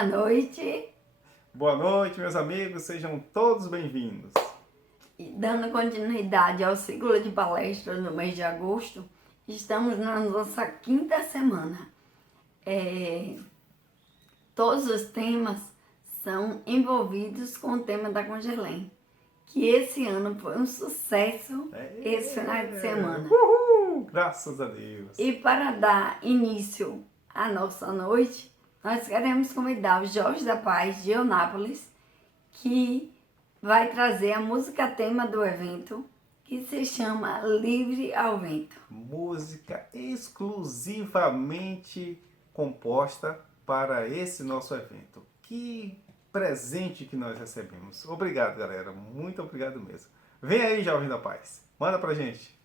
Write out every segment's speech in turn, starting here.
Boa noite. Boa noite, meus amigos, sejam todos bem-vindos. E dando continuidade ao ciclo de palestras no mês de agosto, estamos na nossa quinta semana. Todos os temas são envolvidos com o tema da Congelém, que esse ano foi um sucesso esse final de semana. Uhul! Graças a Deus. E para dar início à nossa noite, nós queremos convidar o Jorge da Paz de Eunápolis, que vai trazer a música tema do evento, que se chama Livre ao Vento. Música exclusivamente composta para esse nosso evento. Que presente que nós recebemos. Obrigado, galera. Muito obrigado mesmo. Vem aí, Jovem da Paz. Manda pra gente.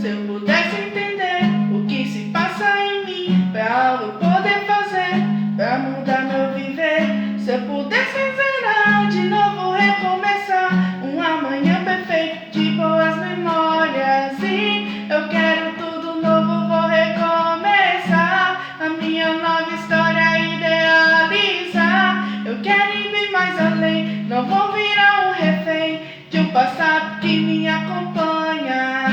Se eu pudesse entender o que se passa em mim, pra eu poder fazer, pra mudar meu viver. Se eu pudesse zerar de novo, recomeçar um amanhã perfeito de boas memórias. E eu quero tudo novo, vou recomeçar a minha nova história, idealizar. Eu quero ir bem mais além, não vou virar um refém de um passado que me acompanha.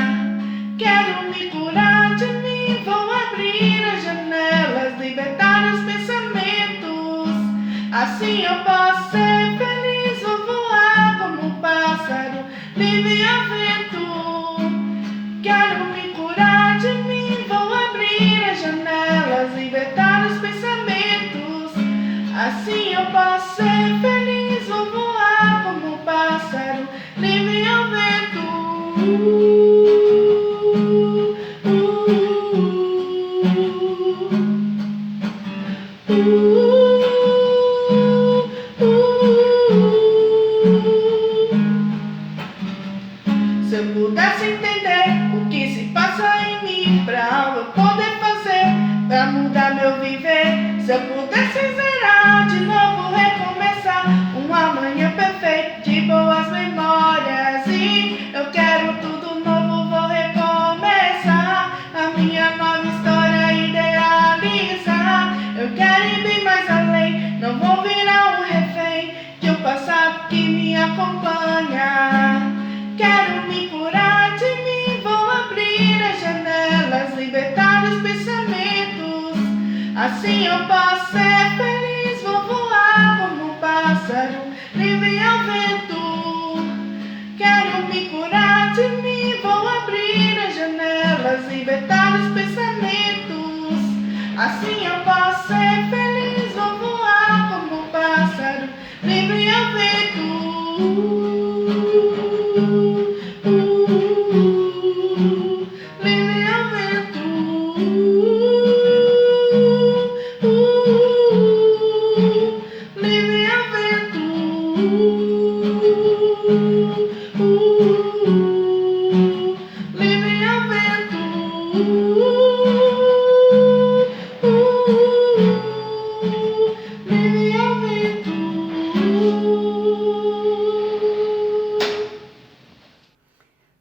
Quero me curar de mim, vou abrir as janelas, libertar os pensamentos. Assim eu posso ser feliz, vou voar como um pássaro, livre ao vento. Quero me curar de mim, vou abrir as janelas, libertar os pensamentos. Assim eu posso ser feliz, vou voar como um pássaro, livre ao vento. Se eu pudesse entender o que se passa em mim, pra eu poder fazer, pra mudar meu viver. Se eu pudesse zerar de novo, recomeçar um amanhã perfeito de boas memórias. E eu quero tudo novo, vou recomeçar a minha nova história, idealizar. Eu quero ir bem mais além, não vou virar um refém de um passado que me acompanha. Quero me curar de mim, vou abrir as janelas, libertar os pensamentos. Assim eu posso ser feliz, vou voar como um pássaro, livre ao vento. Quero me curar de mim, vou abrir as janelas, libertar os pensamentos. Assim eu posso ser feliz, vou voar como um pássaro, livre ao vento. Livre ao vento. Livre ao vento. Livre ao vento. Livre ao vento.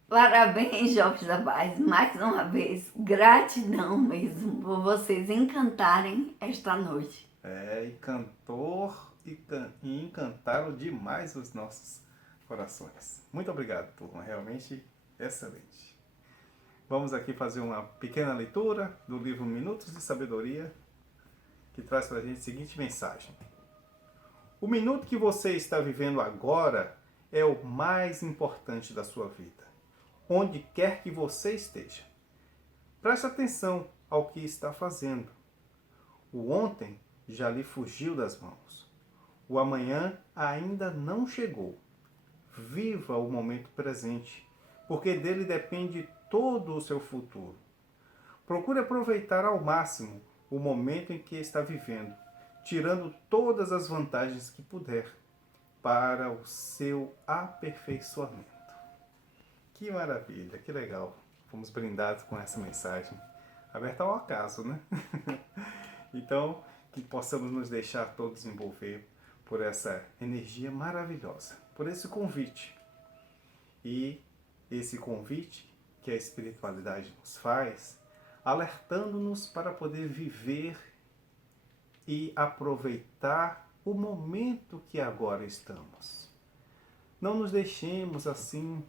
Parabéns, Jorge da Paz, mais uma vez, gratidão mesmo por vocês encantarem esta noite. E cantor e encantaram demais os nossos corações. Muito obrigado, turma. Realmente excelente. Vamos aqui fazer uma pequena leitura do livro Minutos de Sabedoria, que traz para a gente a seguinte mensagem. O minuto que você está vivendo agora é o mais importante da sua vida, onde quer que você esteja. Preste atenção ao que está fazendo. O ontem já lhe fugiu das mãos. O amanhã ainda não chegou. Viva o momento presente, porque dele depende todo o seu futuro. Procure aproveitar ao máximo o momento em que está vivendo, tirando todas as vantagens que puder para o seu aperfeiçoamento. Que maravilha, que legal. Fomos brindados com essa mensagem. Aberta ao acaso, né? Então, que possamos nos deixar todos envolver por essa energia maravilhosa, por esse convite. E esse convite que a espiritualidade nos faz, alertando-nos para poder viver e aproveitar o momento que agora estamos. Não nos deixemos assim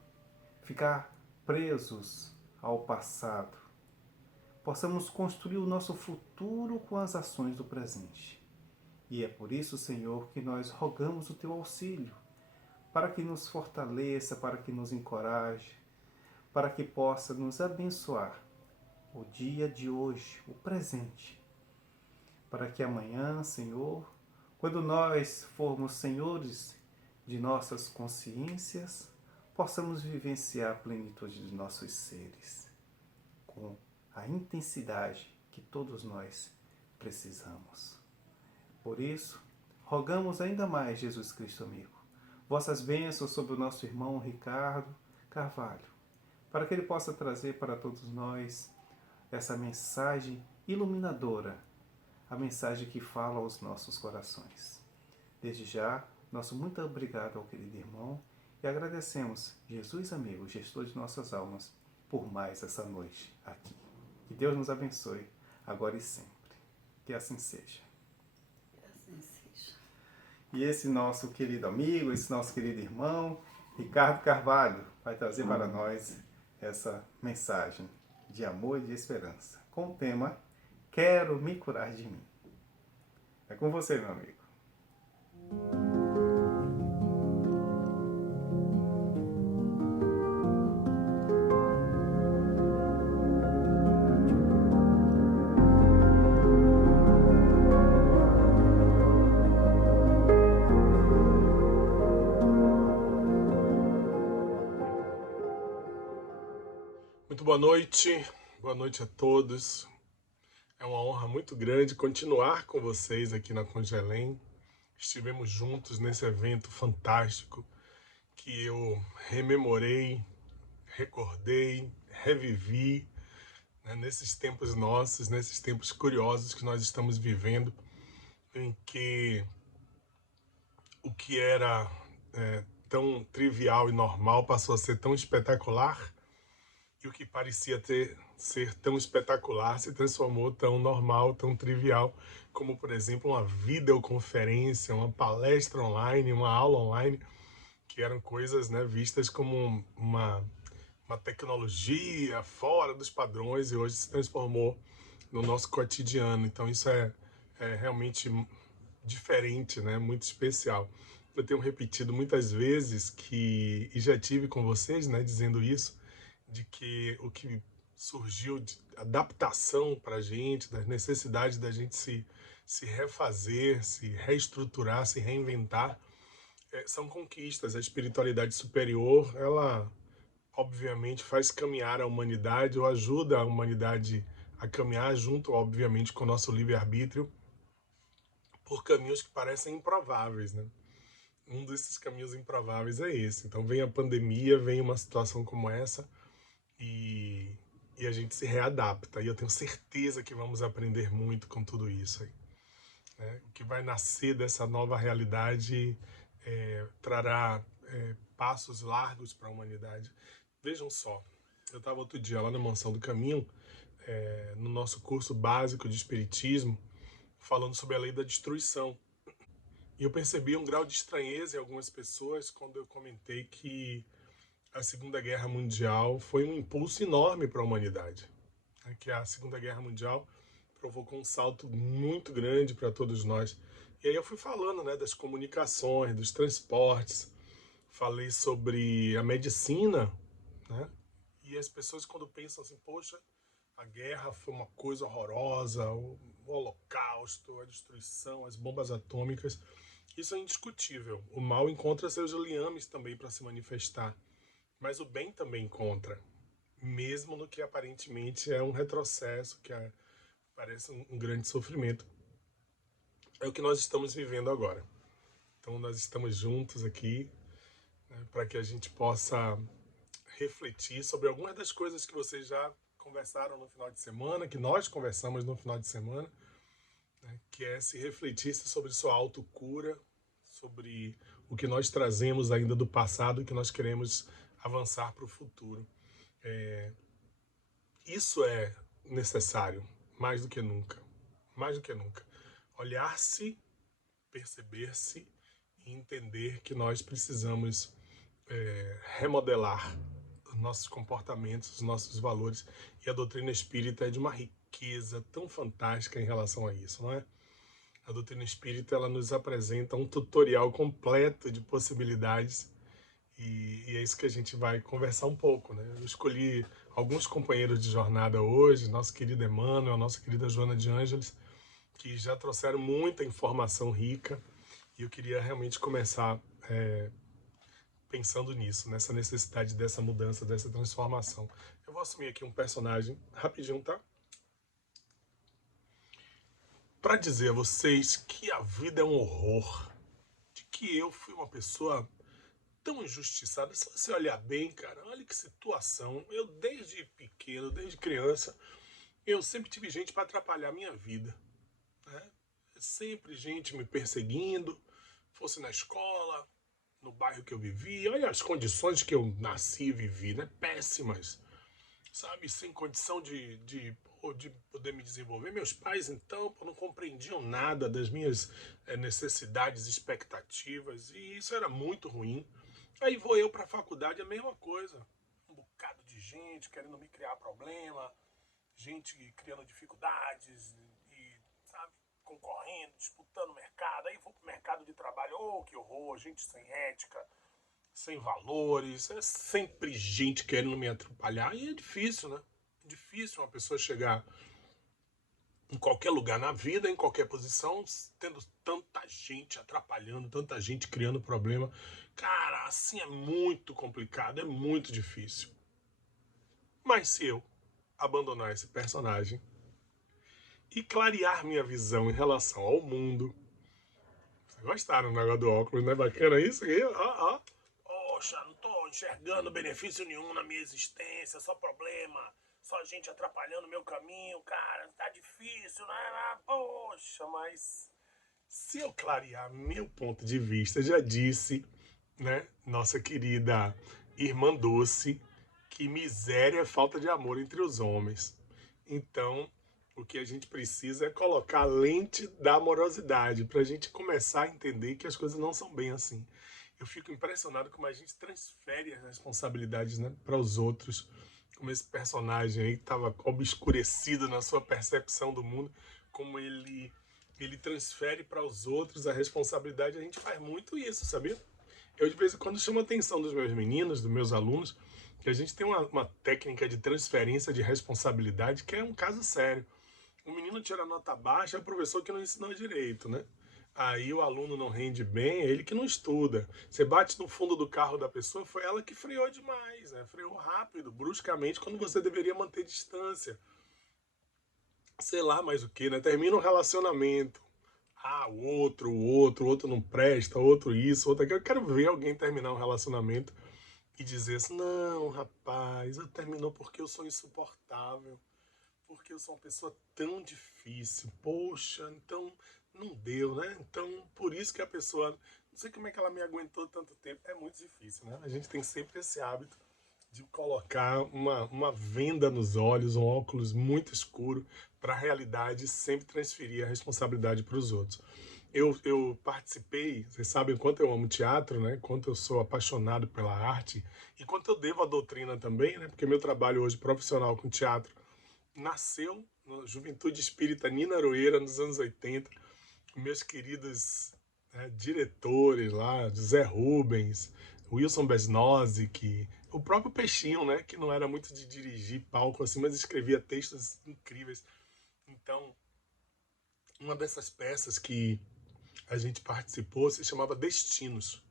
ficar presos ao passado. Possamos construir o nosso futuro com as ações do presente. E é por isso, Senhor, que nós rogamos o Teu auxílio, para que nos fortaleça, para que nos encoraje, para que possa nos abençoar o dia de hoje, o presente, para que amanhã, Senhor, quando nós formos senhores de nossas consciências, possamos vivenciar a plenitude de nossos seres, com a intensidade que todos nós precisamos. Por isso, rogamos ainda mais, Jesus Cristo amigo, vossas bênçãos sobre o nosso irmão Ricardo Carvalho, para que ele possa trazer para todos nós essa mensagem iluminadora, a mensagem que fala aos nossos corações. Desde já, nosso muito obrigado ao querido irmão e agradecemos, Jesus amigo, gestor de nossas almas, por mais essa noite aqui. Que Deus nos abençoe, agora e sempre. Que assim seja. Que assim seja. E esse nosso querido amigo, esse nosso querido irmão, Ricardo Carvalho, vai trazer para nós essa mensagem de amor e de esperança, com o tema Quero me curar de mim. É com você, meu amigo. Muito boa noite a todos. É uma honra muito grande continuar com vocês aqui na Congelém. Estivemos juntos nesse evento fantástico que eu rememorei, recordei, revivi, né, nesses tempos nossos, nesses tempos curiosos que nós estamos vivendo, em que o que era tão trivial e normal passou a ser tão espetacular. E o que parecia ser tão espetacular se transformou tão normal, tão trivial, como, por exemplo, uma videoconferência, uma palestra online, uma aula online, que eram coisas, né, vistas como uma tecnologia fora dos padrões e hoje se transformou no nosso cotidiano. Então isso é realmente diferente, né, muito especial. Eu tenho repetido muitas vezes e já tive com vocês, né, dizendo isso, de que o que surgiu de adaptação para a gente, das necessidades da gente se refazer, se reestruturar, se reinventar, são conquistas. A espiritualidade superior, ela obviamente faz caminhar a humanidade ou ajuda a humanidade a caminhar junto, obviamente, com o nosso livre-arbítrio, por caminhos que parecem improváveis, né? Um desses caminhos improváveis é esse. Então vem a pandemia, vem uma situação como essa, e a gente se readapta. E eu tenho certeza que vamos aprender muito com tudo isso aí, né? O que vai nascer dessa nova realidade trará passos largos para a humanidade. Vejam só, eu estava outro dia lá na Mansão do Caminho, no nosso curso básico de Espiritismo, falando sobre a lei da destruição. E eu percebi um grau de estranheza em algumas pessoas quando eu comentei que a Segunda Guerra Mundial foi um impulso enorme para a humanidade. Que a Segunda Guerra Mundial provocou um salto muito grande para todos nós. E aí eu fui falando, né, das comunicações, dos transportes, falei sobre a medicina, né? E as pessoas quando pensam assim, poxa, a guerra foi uma coisa horrorosa, o holocausto, a destruição, as bombas atômicas, isso é indiscutível. O mal encontra seus liames também para se manifestar. Mas o bem também encontra, mesmo no que aparentemente é um retrocesso, que parece um grande sofrimento. É o que nós estamos vivendo agora. Então nós estamos juntos aqui, né, para que a gente possa refletir sobre algumas das coisas que vocês já conversaram no final de semana, que nós conversamos no final de semana, né, que é se refletisse sobre sua autocura, sobre o que nós trazemos ainda do passado e que nós queremos avançar para o futuro. Isso é necessário, mais do que nunca. Mais do que nunca. Olhar-se, perceber-se e entender que nós precisamos remodelar os nossos comportamentos, os nossos valores. E a doutrina espírita é de uma riqueza tão fantástica em relação a isso, não é? A doutrina espírita, ela nos apresenta um tutorial completo de possibilidades e é isso que a gente vai conversar um pouco, né? Eu escolhi alguns companheiros de jornada hoje, nosso querido Emmanuel, nossa querida Joana de Ângeles, que já trouxeram muita informação rica e eu queria realmente começar pensando nisso, nessa necessidade dessa mudança, dessa transformação. Eu vou assumir aqui um personagem rapidinho, tá? Para dizer a vocês que a vida é um horror, de que eu fui uma pessoa tão injustiçada. Se você olhar bem, cara, olha que situação. Eu, desde pequeno, desde criança, eu sempre tive gente para atrapalhar a minha vida, né? Sempre gente me perseguindo, fosse na escola, no bairro que eu vivi. Olha as condições que eu nasci e vivi, né? Péssimas, sabe? Sem condição de poder me desenvolver. Meus pais, então, não compreendiam nada das minhas necessidades, expectativas, e isso era muito ruim. Aí vou eu para a faculdade, a mesma coisa. Um bocado de gente querendo me criar problema, gente criando dificuldades e, sabe, concorrendo, disputando o mercado. Aí vou pro mercado de trabalho, oh, que horror, gente sem ética, sem valores, é sempre gente querendo me atrapalhar. E é difícil, né? É difícil uma pessoa chegar em qualquer lugar na vida, em qualquer posição, tendo tanta gente atrapalhando, tanta gente criando problema. Cara, assim é muito complicado, é muito difícil. Mas se eu abandonar esse personagem e clarear minha visão em relação ao mundo... Vocês gostaram do negócio do óculos, né? Bacana isso aqui? Poxa, não tô enxergando benefício nenhum na minha existência, só problema. Só gente atrapalhando o meu caminho, cara, tá difícil, né? Poxa, mas se eu clarear meu ponto de vista, já disse, né, nossa querida irmã Doce, que miséria é falta de amor entre os homens. Então, o que a gente precisa é colocar a lente da amorosidade, pra gente começar a entender que as coisas não são bem assim. Eu fico impressionado como a gente transfere as responsabilidades, né, para os outros, como esse personagem aí que estava obscurecido na sua percepção do mundo, como ele transfere para os outros a responsabilidade. A gente faz muito isso, sabia? Eu de vez em quando chamo a atenção dos meus meninos, dos meus alunos, que a gente tem uma técnica de transferência de responsabilidade que é um caso sério. O menino tira nota baixa, é o professor que não ensinou direito, né? Aí o aluno não rende bem, é ele que não estuda. Você bate no fundo do carro da pessoa, foi ela que freou demais, né? Freou rápido, bruscamente, quando você deveria manter distância. Sei lá mais o que, né? Termina um relacionamento. Ah, o outro não presta, outro isso, outro aquilo. Eu quero ver alguém terminar um relacionamento e dizer assim, não, rapaz, eu terminou porque eu sou insuportável. Porque eu sou uma pessoa tão difícil. Poxa, então não deu, né? Então, por isso que a pessoa... Não sei como é que ela me aguentou tanto tempo. É muito difícil, né? A gente tem sempre esse hábito de colocar uma venda nos olhos, um óculos muito escuro, para a realidade sempre transferir a responsabilidade para os outros. Eu participei, vocês sabem quanto eu amo teatro, né? Quanto eu sou apaixonado pela arte e quanto eu devo à doutrina também, né? Porque meu trabalho hoje profissional com teatro nasceu na Juventude Espírita Nina Aroeira, nos anos 80, com meus queridos, né, diretores lá, José Rubens, Wilson Besnozik, o próprio Peixinho, né, que não era muito de dirigir palco assim, mas escrevia textos incríveis. Então, uma dessas peças que a gente participou se chamava Destinos.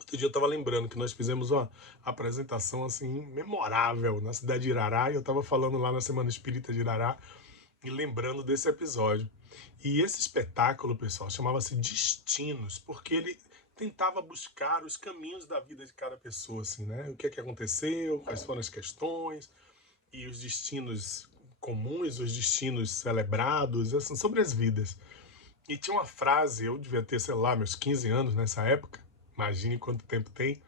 Outro dia eu estava lembrando que nós fizemos uma apresentação assim memorável na cidade de Irará, e eu estava falando lá na Semana Espírita de Irará e lembrando desse episódio. E esse espetáculo, pessoal, chamava-se Destinos, porque ele tentava buscar os caminhos da vida de cada pessoa, assim, né? O que é que aconteceu, quais foram as questões e os destinos comuns, os destinos celebrados, assim, sobre as vidas. E tinha uma frase, eu devia ter, sei lá, meus 15 anos nessa época, imagine quanto tempo tem,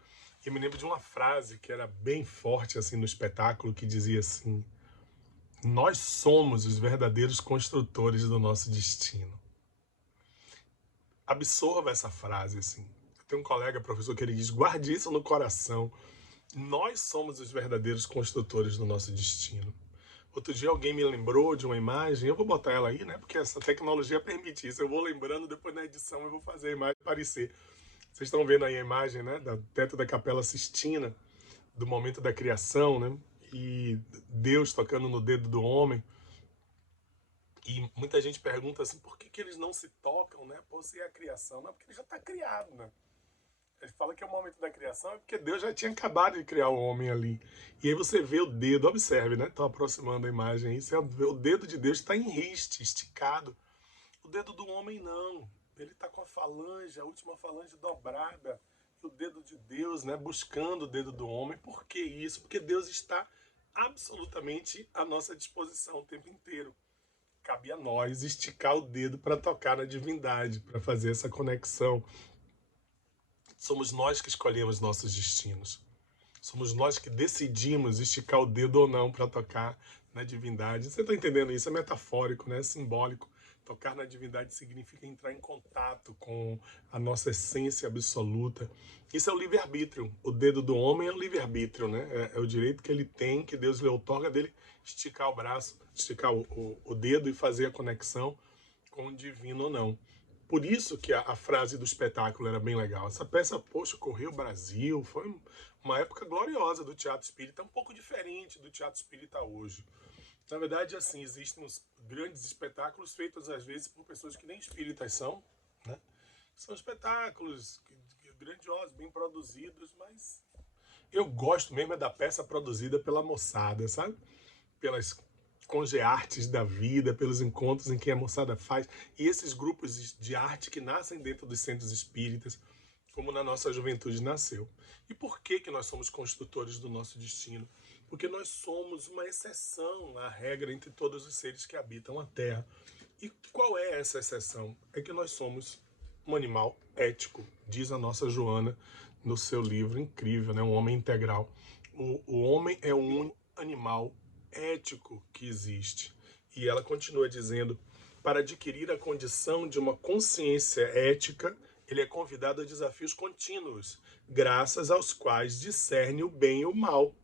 e me lembro de uma frase que era bem forte assim no espetáculo, que dizia assim: nós somos os verdadeiros construtores do nosso destino. Absorva essa frase, assim. Eu tenho um colega, professor, que ele diz: guarde isso no coração. Nós somos os verdadeiros construtores do nosso destino. Outro dia alguém me lembrou de uma imagem, eu vou botar ela aí, né? Porque essa tecnologia permite isso. Eu vou lembrando, depois na edição eu vou fazer a imagem aparecer. Vocês estão vendo aí a imagem, né? Do teto da Capela Sistina, do momento da criação, né? E Deus tocando no dedo do homem. E muita gente pergunta assim, por que eles não se tocam, né? Por ser a criação. Não, porque ele já está criado, né? Ele fala que é o momento da criação, é porque Deus já tinha acabado de criar o homem ali. E aí você vê o dedo, observe, né? Estou aproximando a imagem aí. Você vê o dedo de Deus está em riste, esticado. O dedo do homem não. Ele está com a falange, a última falange dobrada. E o dedo de Deus, né? Buscando o dedo do homem. Por que isso? Porque Deus está absolutamente à nossa disposição o tempo inteiro. Cabe a nós esticar o dedo para tocar na divindade, para fazer essa conexão. Somos nós que escolhemos nossos destinos. Somos nós que decidimos esticar o dedo ou não para tocar na divindade. Você está entendendo isso? É metafórico, né? É simbólico. Tocar na divindade significa entrar em contato com a nossa essência absoluta. Isso é o livre-arbítrio. O dedo do homem é o livre-arbítrio, né? É o direito que ele tem, que Deus lhe outorga dele esticar o braço, esticar o dedo e fazer a conexão com o divino ou não. Por isso que a frase do espetáculo era bem legal. Essa peça, poxa, correu o Brasil, foi uma época gloriosa do teatro espírita, um pouco diferente do teatro espírita hoje. Na verdade, assim, existem os grandes espetáculos feitos às vezes por pessoas que nem espíritas são, né? São espetáculos grandiosos, bem produzidos, mas eu gosto mesmo é da peça produzida pela moçada, sabe? Pelas congeartes da vida, pelos encontros em que a moçada faz, e esses grupos de arte que nascem dentro dos centros espíritas, como na nossa juventude nasceu. E por que nós somos construtores do nosso destino? Porque nós somos uma exceção à regra entre todos os seres que habitam a Terra. E qual é essa exceção? É que nós somos um animal ético, diz a nossa Joana no seu livro incrível, né? Um homem integral. O homem é o único animal ético que existe. E ela continua dizendo: para adquirir a condição de uma consciência ética, ele é convidado a desafios contínuos, graças aos quais discerne o bem e o mal,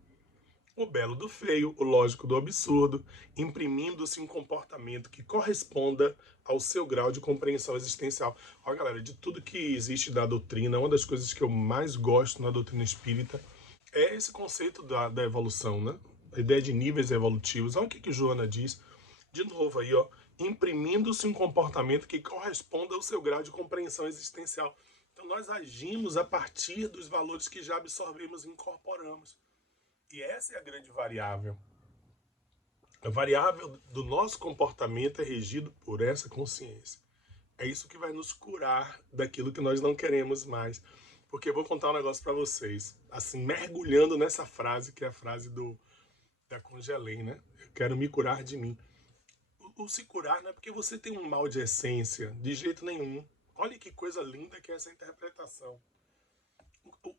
o belo do feio, o lógico do absurdo, imprimindo-se um comportamento que corresponda ao seu grau de compreensão existencial. Olha, galera, de tudo que existe da doutrina, uma das coisas que eu mais gosto na doutrina espírita é esse conceito da evolução, né? A ideia de níveis evolutivos. Olha o que Joana diz, de novo aí, ó, imprimindo-se um comportamento que corresponda ao seu grau de compreensão existencial. Então nós agimos a partir dos valores que já absorvemos e incorporamos. E essa é a grande variável. A variável do nosso comportamento é regido por essa consciência. É isso que vai nos curar daquilo que nós não queremos mais. Porque eu vou contar um negócio para vocês, assim, mergulhando nessa frase, que é a frase da Congelém, né? Eu quero me curar de mim. O se curar não é porque você tem um mal de essência, de jeito nenhum. Olha que coisa linda que é essa interpretação.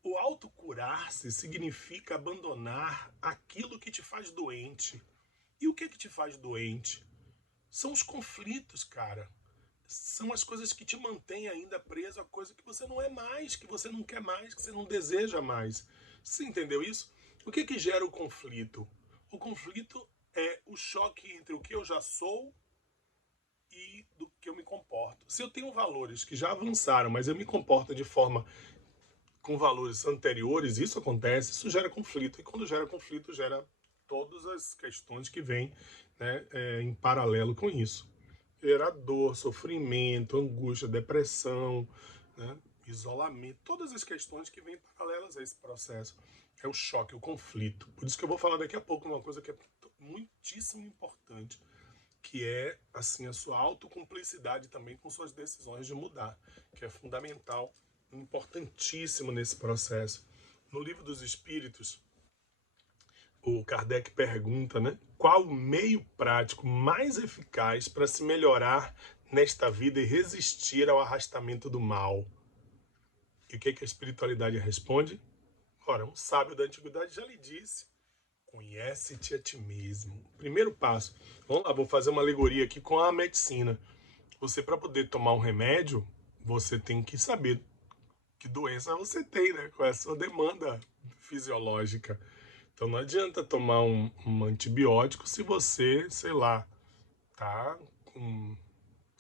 O autocurar-se significa abandonar aquilo que te faz doente. E o que te faz doente? São os conflitos, cara. São as coisas que te mantêm ainda preso a coisa que você não é mais, que você não quer mais, que você não deseja mais. Você entendeu isso? O que gera o conflito? O conflito é o choque entre o que eu já sou e do que eu me comporto. Se eu tenho valores que já avançaram, mas eu me comporto de forma com valores anteriores, isso acontece, isso gera conflito. E quando gera conflito, gera todas as questões que vêm, né, em paralelo com isso. Gera dor, sofrimento, angústia, depressão, né, isolamento, todas as questões que vêm paralelas a esse processo. É o choque, o conflito. Por isso que eu vou falar daqui a pouco uma coisa que é muitíssimo importante, que é assim a sua autocumplicidade também com suas decisões de mudar, que é fundamental, importantíssimo nesse processo. No Livro dos Espíritos, o Kardec pergunta, né, qual o meio prático mais eficaz para se melhorar nesta vida e resistir ao arrastamento do mal. E o que a espiritualidade responde? Ora, um sábio da antiguidade já lhe disse: conhece-te a ti mesmo. Primeiro passo. Vamos lá, vou fazer uma alegoria aqui com a medicina. Você, para poder tomar um remédio, você tem que saber que doença você tem, né? Qual é a sua demanda fisiológica. Então não adianta tomar um antibiótico se você, sei lá, tá com...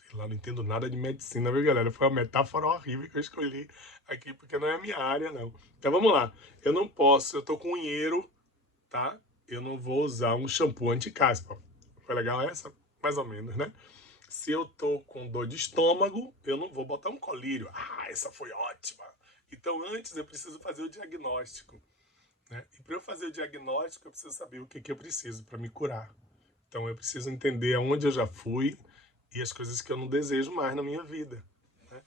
Sei lá, não entendo nada de medicina, viu, galera? Foi uma metáfora horrível que eu escolhi aqui, porque não é a minha área, não. Então vamos lá. Eu não posso, eu tô com unheiro, tá? Eu não vou usar um shampoo anti-caspa. Foi legal essa? Mais ou menos, né? Se eu tô com dor de estômago, eu não vou botar um colírio. Ah, essa foi ótima! Então antes eu preciso fazer o diagnóstico, né? E para eu fazer o diagnóstico, eu preciso saber o que eu preciso para me curar. Então eu preciso entender aonde eu já fui e as coisas que eu não desejo mais na minha vida, né?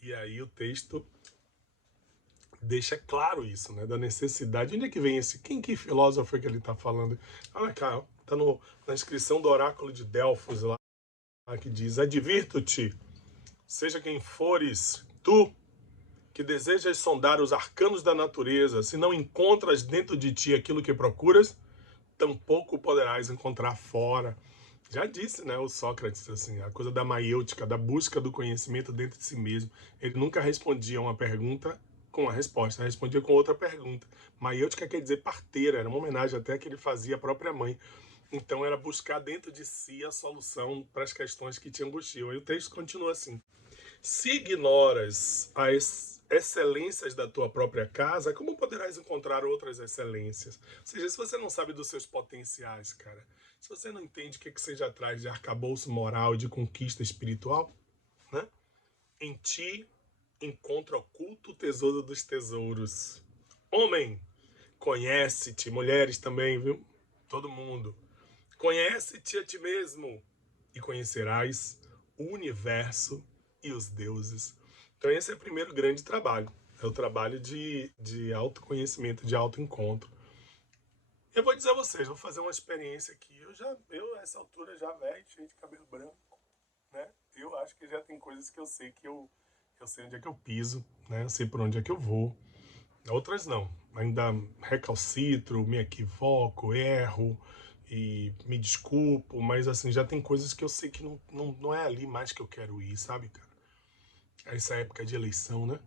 E aí o texto deixa claro isso, né? Da necessidade. Onde é que vem esse... Que filósofo é que ele está falando? Olha cá, está na inscrição do oráculo de Delfos lá, que diz: advirto-te, seja quem fores, tu que desejas sondar os arcanos da natureza, se não encontras dentro de ti aquilo que procuras, tampouco poderás encontrar fora. Já disse, né, o Sócrates, assim, a coisa da maiêutica, da busca do conhecimento dentro de si mesmo. Ele nunca respondia uma pergunta com uma resposta, respondia com outra pergunta. Maiêutica quer dizer parteira, era uma homenagem até que ele fazia à própria mãe. Então era buscar dentro de si a solução para as questões que te angustiam. E o texto continua assim: se ignoras as excelências da tua própria casa, como poderás encontrar outras excelências? Ou seja, se você não sabe dos seus potenciais, cara, se você não entende o que seja atrás de arcabouço moral, de conquista espiritual, né? Em ti encontra oculto o tesouro dos tesouros. Homem, conhece-te. Mulheres também, viu? Todo mundo. Conhece-te a ti mesmo e conhecerás o universo e os deuses. Então esse é o primeiro grande trabalho. É o trabalho de autoconhecimento, de autoencontro. Eu vou dizer a vocês, vou fazer uma experiência aqui. Eu a essa altura já velho, cheio de cabelo branco, né? Eu acho que já tem coisas que eu sei que eu sei onde é que eu piso, né? Eu sei por onde é que eu vou. Outras não. Ainda recalcitro, me equivoco, erro e me desculpo, mas assim, já tem coisas que eu sei que não é ali mais que eu quero ir, sabe, cara? Essa época de eleição, né?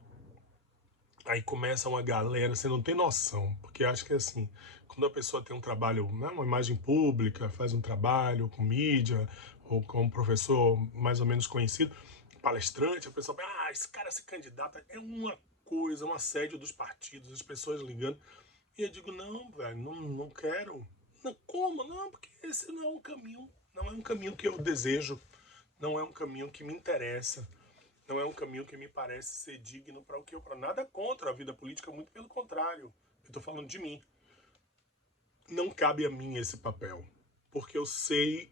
Aí começa uma galera, você não tem noção, porque acho que assim, quando a pessoa tem um trabalho, né, uma imagem pública, faz um trabalho com mídia, ou com um professor mais ou menos conhecido, palestrante, a pessoa pensa: ah, esse cara se candidata, é uma coisa, um assédio dos partidos, as pessoas ligando. E eu digo: não, velho, não quero. Não, como? Não, porque esse não é um caminho que eu desejo, não é um caminho que me interessa. Não é um caminho que me parece ser digno para o que eu... Para nada contra a vida política, muito pelo contrário. Eu estou falando de mim. Não cabe a mim esse papel, porque eu sei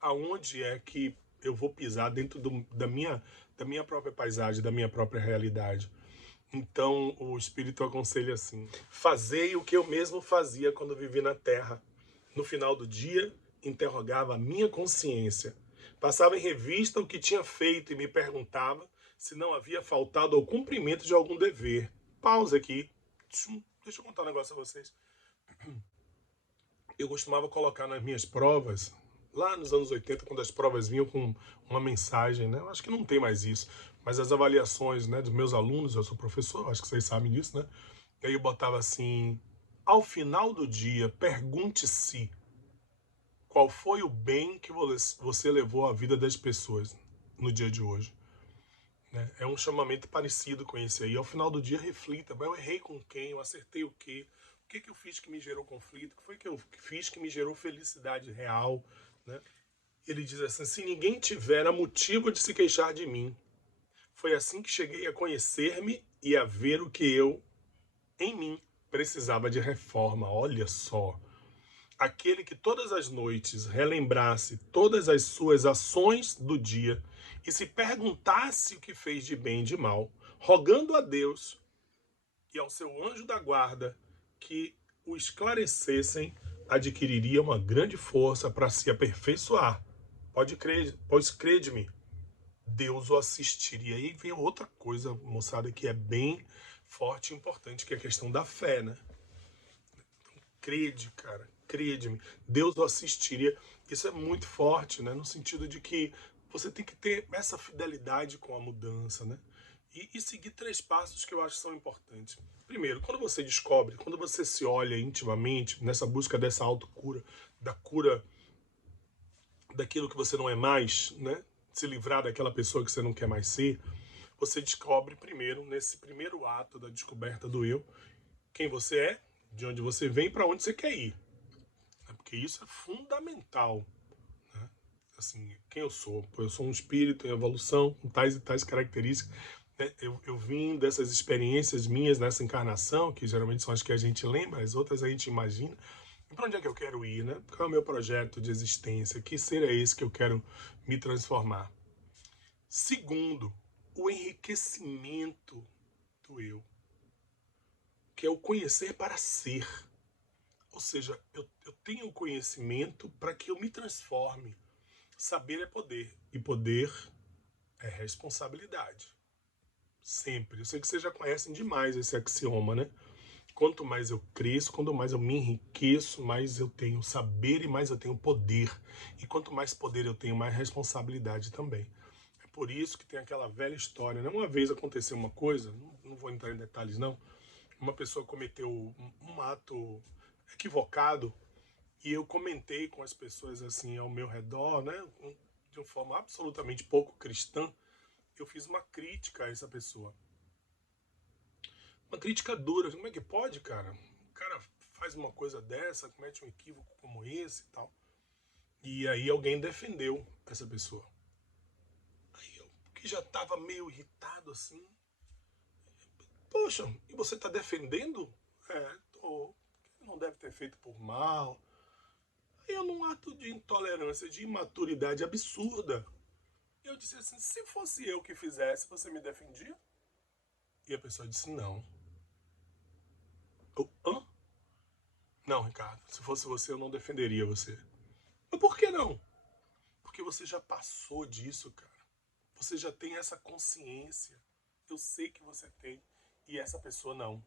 aonde é que eu vou pisar dentro da minha própria paisagem, da minha própria realidade. Então o Espírito aconselha assim: fazei o que eu mesmo fazia quando vivi na terra. No final do dia, interrogava a minha consciência. Passava em revista o que tinha feito e me perguntava se não havia faltado ao cumprimento de algum dever. Pausa aqui. Deixa eu contar um negócio a vocês. Eu costumava colocar nas minhas provas, lá nos anos 80, quando as provas vinham com uma mensagem, né? Eu acho que não tem mais isso, mas as avaliações, né, dos meus alunos, eu sou professor, acho que vocês sabem disso, né? E aí eu botava assim: ao final do dia, pergunte-se qual foi o bem que você levou à vida das pessoas no dia de hoje. Né? É um chamamento parecido com esse aí. Ao final do dia, reflita: eu errei com quem? Eu acertei o quê? O que eu fiz que me gerou conflito? O que foi que eu fiz que me gerou felicidade real? Né? Ele diz assim: se ninguém tiver motivo de se queixar de mim, foi assim que cheguei a conhecer-me e a ver o que eu, em mim, precisava de reforma. Olha só. Aquele que todas as noites relembrasse todas as suas ações do dia e se perguntasse o que fez de bem e de mal, rogando a Deus e ao seu anjo da guarda que o esclarecessem, adquiriria uma grande força para se aperfeiçoar. Pode crer de mim. Deus o assistiria. E aí vem outra coisa, moçada, que é bem forte e importante, que é a questão da fé, né? Então, crede, cara, crede-me. Deus o assistiria. Isso é muito forte, né? No sentido de que você tem que ter essa fidelidade com a mudança, né? E seguir 3 passos que eu acho que são importantes. Primeiro, quando você descobre, quando você se olha intimamente, nessa busca dessa autocura, da cura daquilo que você não é mais, né? Se livrar daquela pessoa que você não quer mais ser, você descobre primeiro, nesse primeiro ato da descoberta do eu, quem você é, de onde você vem e para onde você quer ir. Porque isso é fundamental. Né? Assim, quem eu sou? Eu sou um espírito em evolução, com tais e tais características. Eu vim dessas experiências minhas nessa encarnação, que geralmente são as que a gente lembra, as outras a gente imagina. E para onde é que eu quero ir, né? Qual é o meu projeto de existência? Que ser é esse que eu quero me transformar? Segundo, o enriquecimento do eu, que é o conhecer para ser. Ou seja, eu tenho o conhecimento para que eu me transforme. Saber é poder, e poder é responsabilidade. Sempre. Eu sei que vocês já conhecem demais esse axioma, né? Quanto mais eu cresço, quanto mais eu me enriqueço, mais eu tenho saber e mais eu tenho poder. E quanto mais poder eu tenho, mais responsabilidade também. É por isso que tem aquela velha história, né? Uma vez aconteceu uma coisa, não vou entrar em detalhes não, uma pessoa cometeu um ato equivocado e eu comentei com as pessoas assim ao meu redor, né? De uma forma absolutamente pouco cristã, eu fiz uma crítica a essa pessoa. Uma crítica dura. Como é que pode, cara? O cara faz uma coisa dessa, comete um equívoco como esse e tal. E aí alguém defendeu essa pessoa. Aí eu, que já tava meio irritado assim. Poxa, e você tá defendendo? Tô. Não deve ter feito por mal. Aí eu, num ato de intolerância, de imaturidade absurda, eu disse assim, se fosse eu que fizesse, você me defendia? E a pessoa disse, não. Eu, hã? Não, Ricardo, se fosse você, eu não defenderia você. Mas por que não? Porque você já passou disso, cara. Você já tem essa consciência. Eu sei que você tem. E essa pessoa não.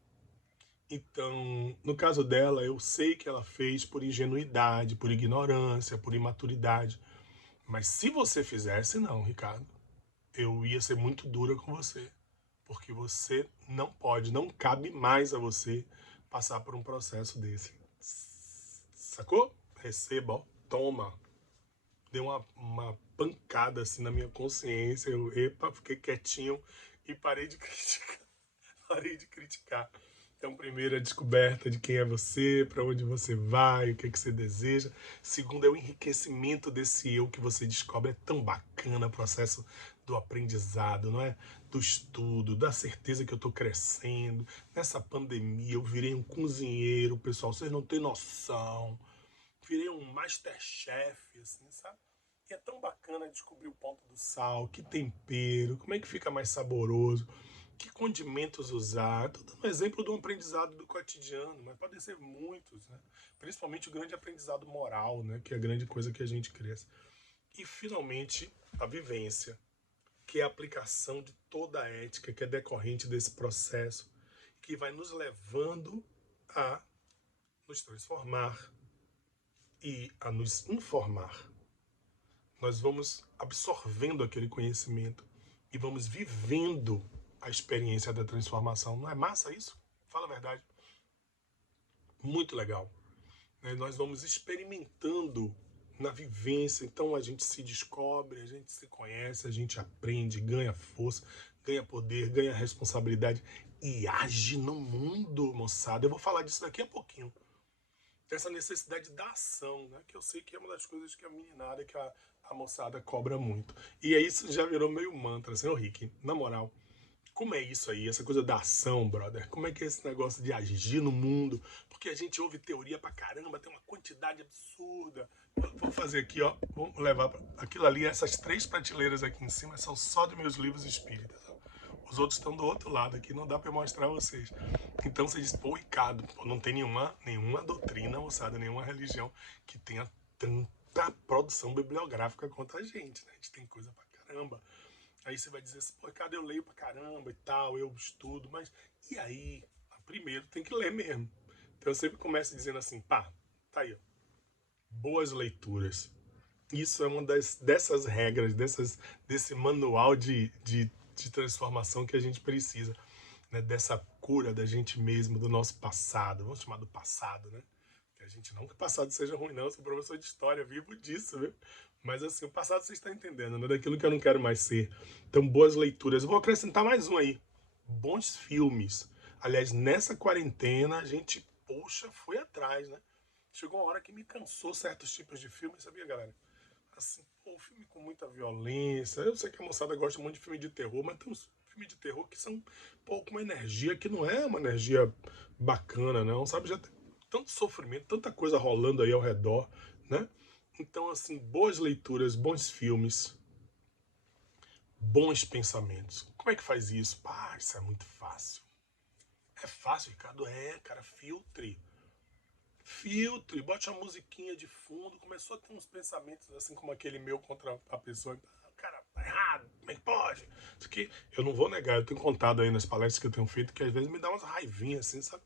Então, no caso dela, eu sei que ela fez por ingenuidade, por ignorância, por imaturidade. Mas se você fizesse, não, Ricardo. Eu ia ser muito dura com você. Porque você não pode, não cabe mais a você passar por um processo desse. Sacou? Receba, ó, toma. Deu uma pancada assim na minha consciência. Eu, epa, fiquei quietinho e parei de criticar. Parei de criticar. Então, primeiro, a descoberta de quem é você, para onde você vai, o que, é que você deseja. Segundo, é o enriquecimento desse eu que você descobre. É tão bacana o processo do aprendizado, não é? Do estudo, da certeza que eu estou crescendo. Nessa pandemia, eu virei um cozinheiro, pessoal. Vocês não têm noção. Virei um masterchef, assim, sabe? E é tão bacana descobrir o ponto do sal, que tempero, como é que fica mais saboroso. Que condimentos usar? Estou dando um exemplo de um aprendizado do cotidiano, mas podem ser muitos, né? Principalmente o grande aprendizado moral, né? Que é a grande coisa que a gente cresce. E, finalmente, a vivência, que é a aplicação de toda a ética que é decorrente desse processo, que vai nos levando a nos transformar e a nos informar. Nós vamos absorvendo aquele conhecimento e vamos vivendo a experiência da transformação. Não é massa isso? Fala a verdade. Muito legal. Nós vamos experimentando na vivência, então a gente se descobre, a gente se conhece, a gente aprende, ganha força, ganha poder, ganha responsabilidade e age no mundo, moçada. Eu vou falar disso daqui a pouquinho. Essa necessidade da ação, né? Que eu sei que é uma das coisas que a meninada, que a moçada cobra muito. E aí isso já virou meio mantra, assim, ô Rick, na moral, como é isso aí, essa coisa da ação, brother? Como é que é esse negócio de agir no mundo? Porque a gente ouve teoria pra caramba, tem uma quantidade absurda. Vou fazer aqui, ó, vou levar aquilo ali, essas 3 prateleiras aqui em cima são só dos meus livros espíritas. Ó. Os outros estão do outro lado aqui, não dá pra eu mostrar a vocês. Então você diz, pô, Ricardo, pô, não tem nenhuma doutrina, moçada, nenhuma religião que tenha tanta produção bibliográfica quanto a gente, né? A gente tem coisa pra caramba. Aí você vai dizer assim, pô, Ricardo, eu leio pra caramba e tal, eu estudo, mas e aí? Primeiro tem que ler mesmo. Então eu sempre começo dizendo assim, pá, tá aí, ó. Boas leituras. Isso é uma dessas regras, desse manual de transformação que a gente precisa, né? Dessa cura da gente mesmo, do nosso passado. Vamos chamar do passado, né? Que a gente não que o passado seja ruim, não. Eu sou professor de história, vivo disso, viu? Mas assim, o passado você está entendendo, né? Daquilo que eu não quero mais ser. Então, boas leituras. Eu vou acrescentar mais um aí. Bons filmes. Aliás, nessa quarentena, a gente, poxa, foi atrás, né? Chegou uma hora que me cansou certos tipos de filmes, sabia, galera? Assim, pô, filme com muita violência. Eu sei que a moçada gosta muito de filme de terror, mas tem uns filmes de terror que são, pô, com uma energia que não é uma energia bacana, não, sabe? Já tem tanto sofrimento, tanta coisa rolando aí ao redor, né? Então, assim, boas leituras, bons filmes, bons pensamentos. Como é que faz isso? Pá, isso é muito fácil. É fácil, Ricardo? É, cara, filtre. Filtre, bote uma musiquinha de fundo. Começou a ter uns pensamentos assim como aquele meu contra a pessoa. Cara, tá errado, como é que pode? Isso aqui, eu não vou negar, eu tenho contado aí nas palestras que eu tenho feito que às vezes me dá umas raivinhas assim, sabe?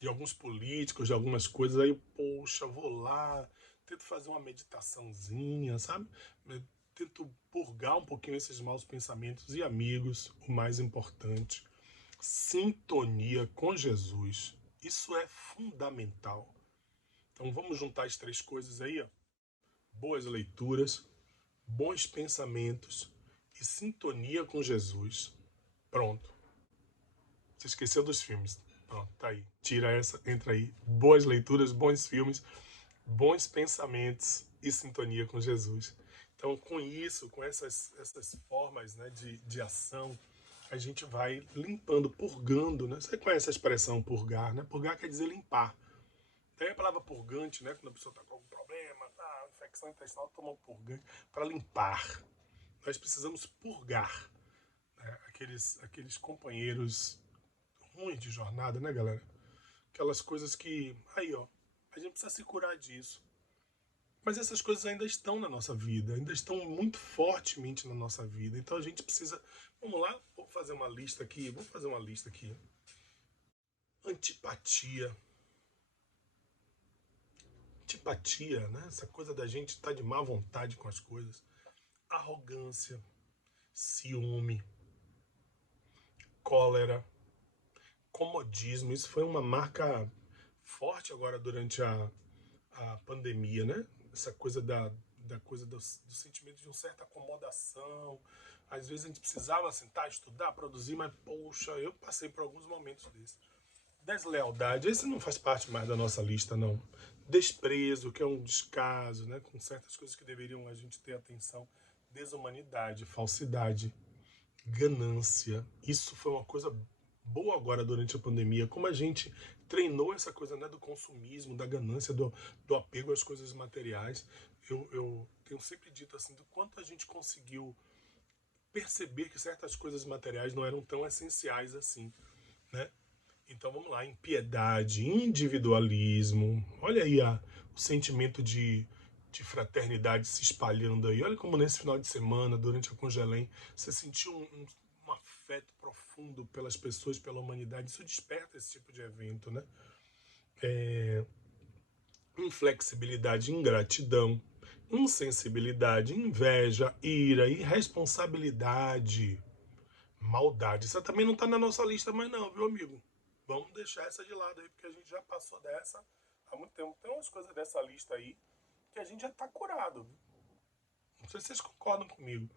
De alguns políticos, de algumas coisas. Aí, poxa, vou lá, tento fazer uma meditaçãozinha, sabe? Eu tento purgar um pouquinho esses maus pensamentos. E amigos, o mais importante, sintonia com Jesus. Isso é fundamental. Então vamos juntar as três coisas aí, ó. Boas leituras, bons pensamentos e sintonia com Jesus. Pronto. Você esqueceu dos filmes. Pronto, tá aí. Tira essa, entra aí. Boas leituras, bons filmes, bons pensamentos e sintonia com Jesus. Então, com isso, com essas formas, né, de ação, a gente vai limpando, purgando, né? Você conhece a expressão purgar, né? Purgar quer dizer limpar. Tem a palavra purgante, né? Quando a pessoa está com algum problema, tá, infecção intestinal, toma um purgante para limpar. Nós precisamos purgar, né, aqueles companheiros ruins de jornada, né, galera? Aquelas coisas que, aí, ó, a gente precisa se curar disso. Mas essas coisas ainda estão na nossa vida, ainda estão muito fortemente na nossa vida. Então a gente precisa, vamos lá, vou fazer uma lista aqui, Antipatia. Antipatia, né? Essa coisa da gente estar de má vontade com as coisas. Arrogância, ciúme, cólera, comodismo. Isso foi uma marca forte agora durante a pandemia, né? Essa coisa da coisa do sentimento de uma certa acomodação. Às vezes a gente precisava sentar, estudar, produzir, mas poxa, eu passei por alguns momentos desses. Deslealdade, esse não faz parte mais da nossa lista, não. Desprezo, que é um descaso, né? Com certas coisas que deveriam a gente ter atenção. Desumanidade, falsidade, ganância. Isso foi uma coisa boa agora durante a pandemia. Como a gente treinou essa coisa, né, do consumismo, da ganância, do apego às coisas materiais. Eu tenho sempre dito assim, do quanto a gente conseguiu perceber que certas coisas materiais não eram tão essenciais assim, né? Então vamos lá, impiedade, individualismo. Olha aí o sentimento de fraternidade se espalhando aí. Olha como nesse final de semana, durante a Congelém, você sentiu um afeto profundo pelas pessoas, pela humanidade. Isso desperta esse tipo de evento, né? Inflexibilidade, ingratidão, insensibilidade, inveja, ira, irresponsabilidade, maldade. Isso também não está na nossa lista mais não, viu, amigo? Vamos deixar essa de lado aí, porque a gente já passou dessa há muito tempo. Tem umas coisas dessa lista aí que a gente já está curado. Não sei se vocês concordam comigo.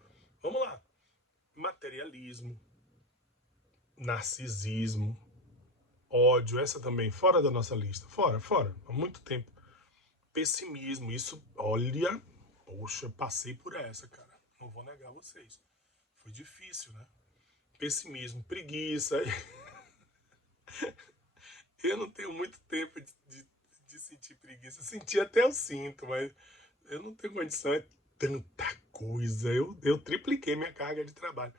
Vamos lá. Materialismo, narcisismo, ódio, essa também, fora da nossa lista. Fora, há muito tempo. Pessimismo, isso, olha, poxa, passei por essa, cara. Não vou negar a vocês. Foi difícil, né? Pessimismo, preguiça. Eu não tenho muito tempo de sentir preguiça. Sentir até eu sinto, mas eu não tenho condição. É tanta coisa. Eu tripliquei minha carga de trabalho.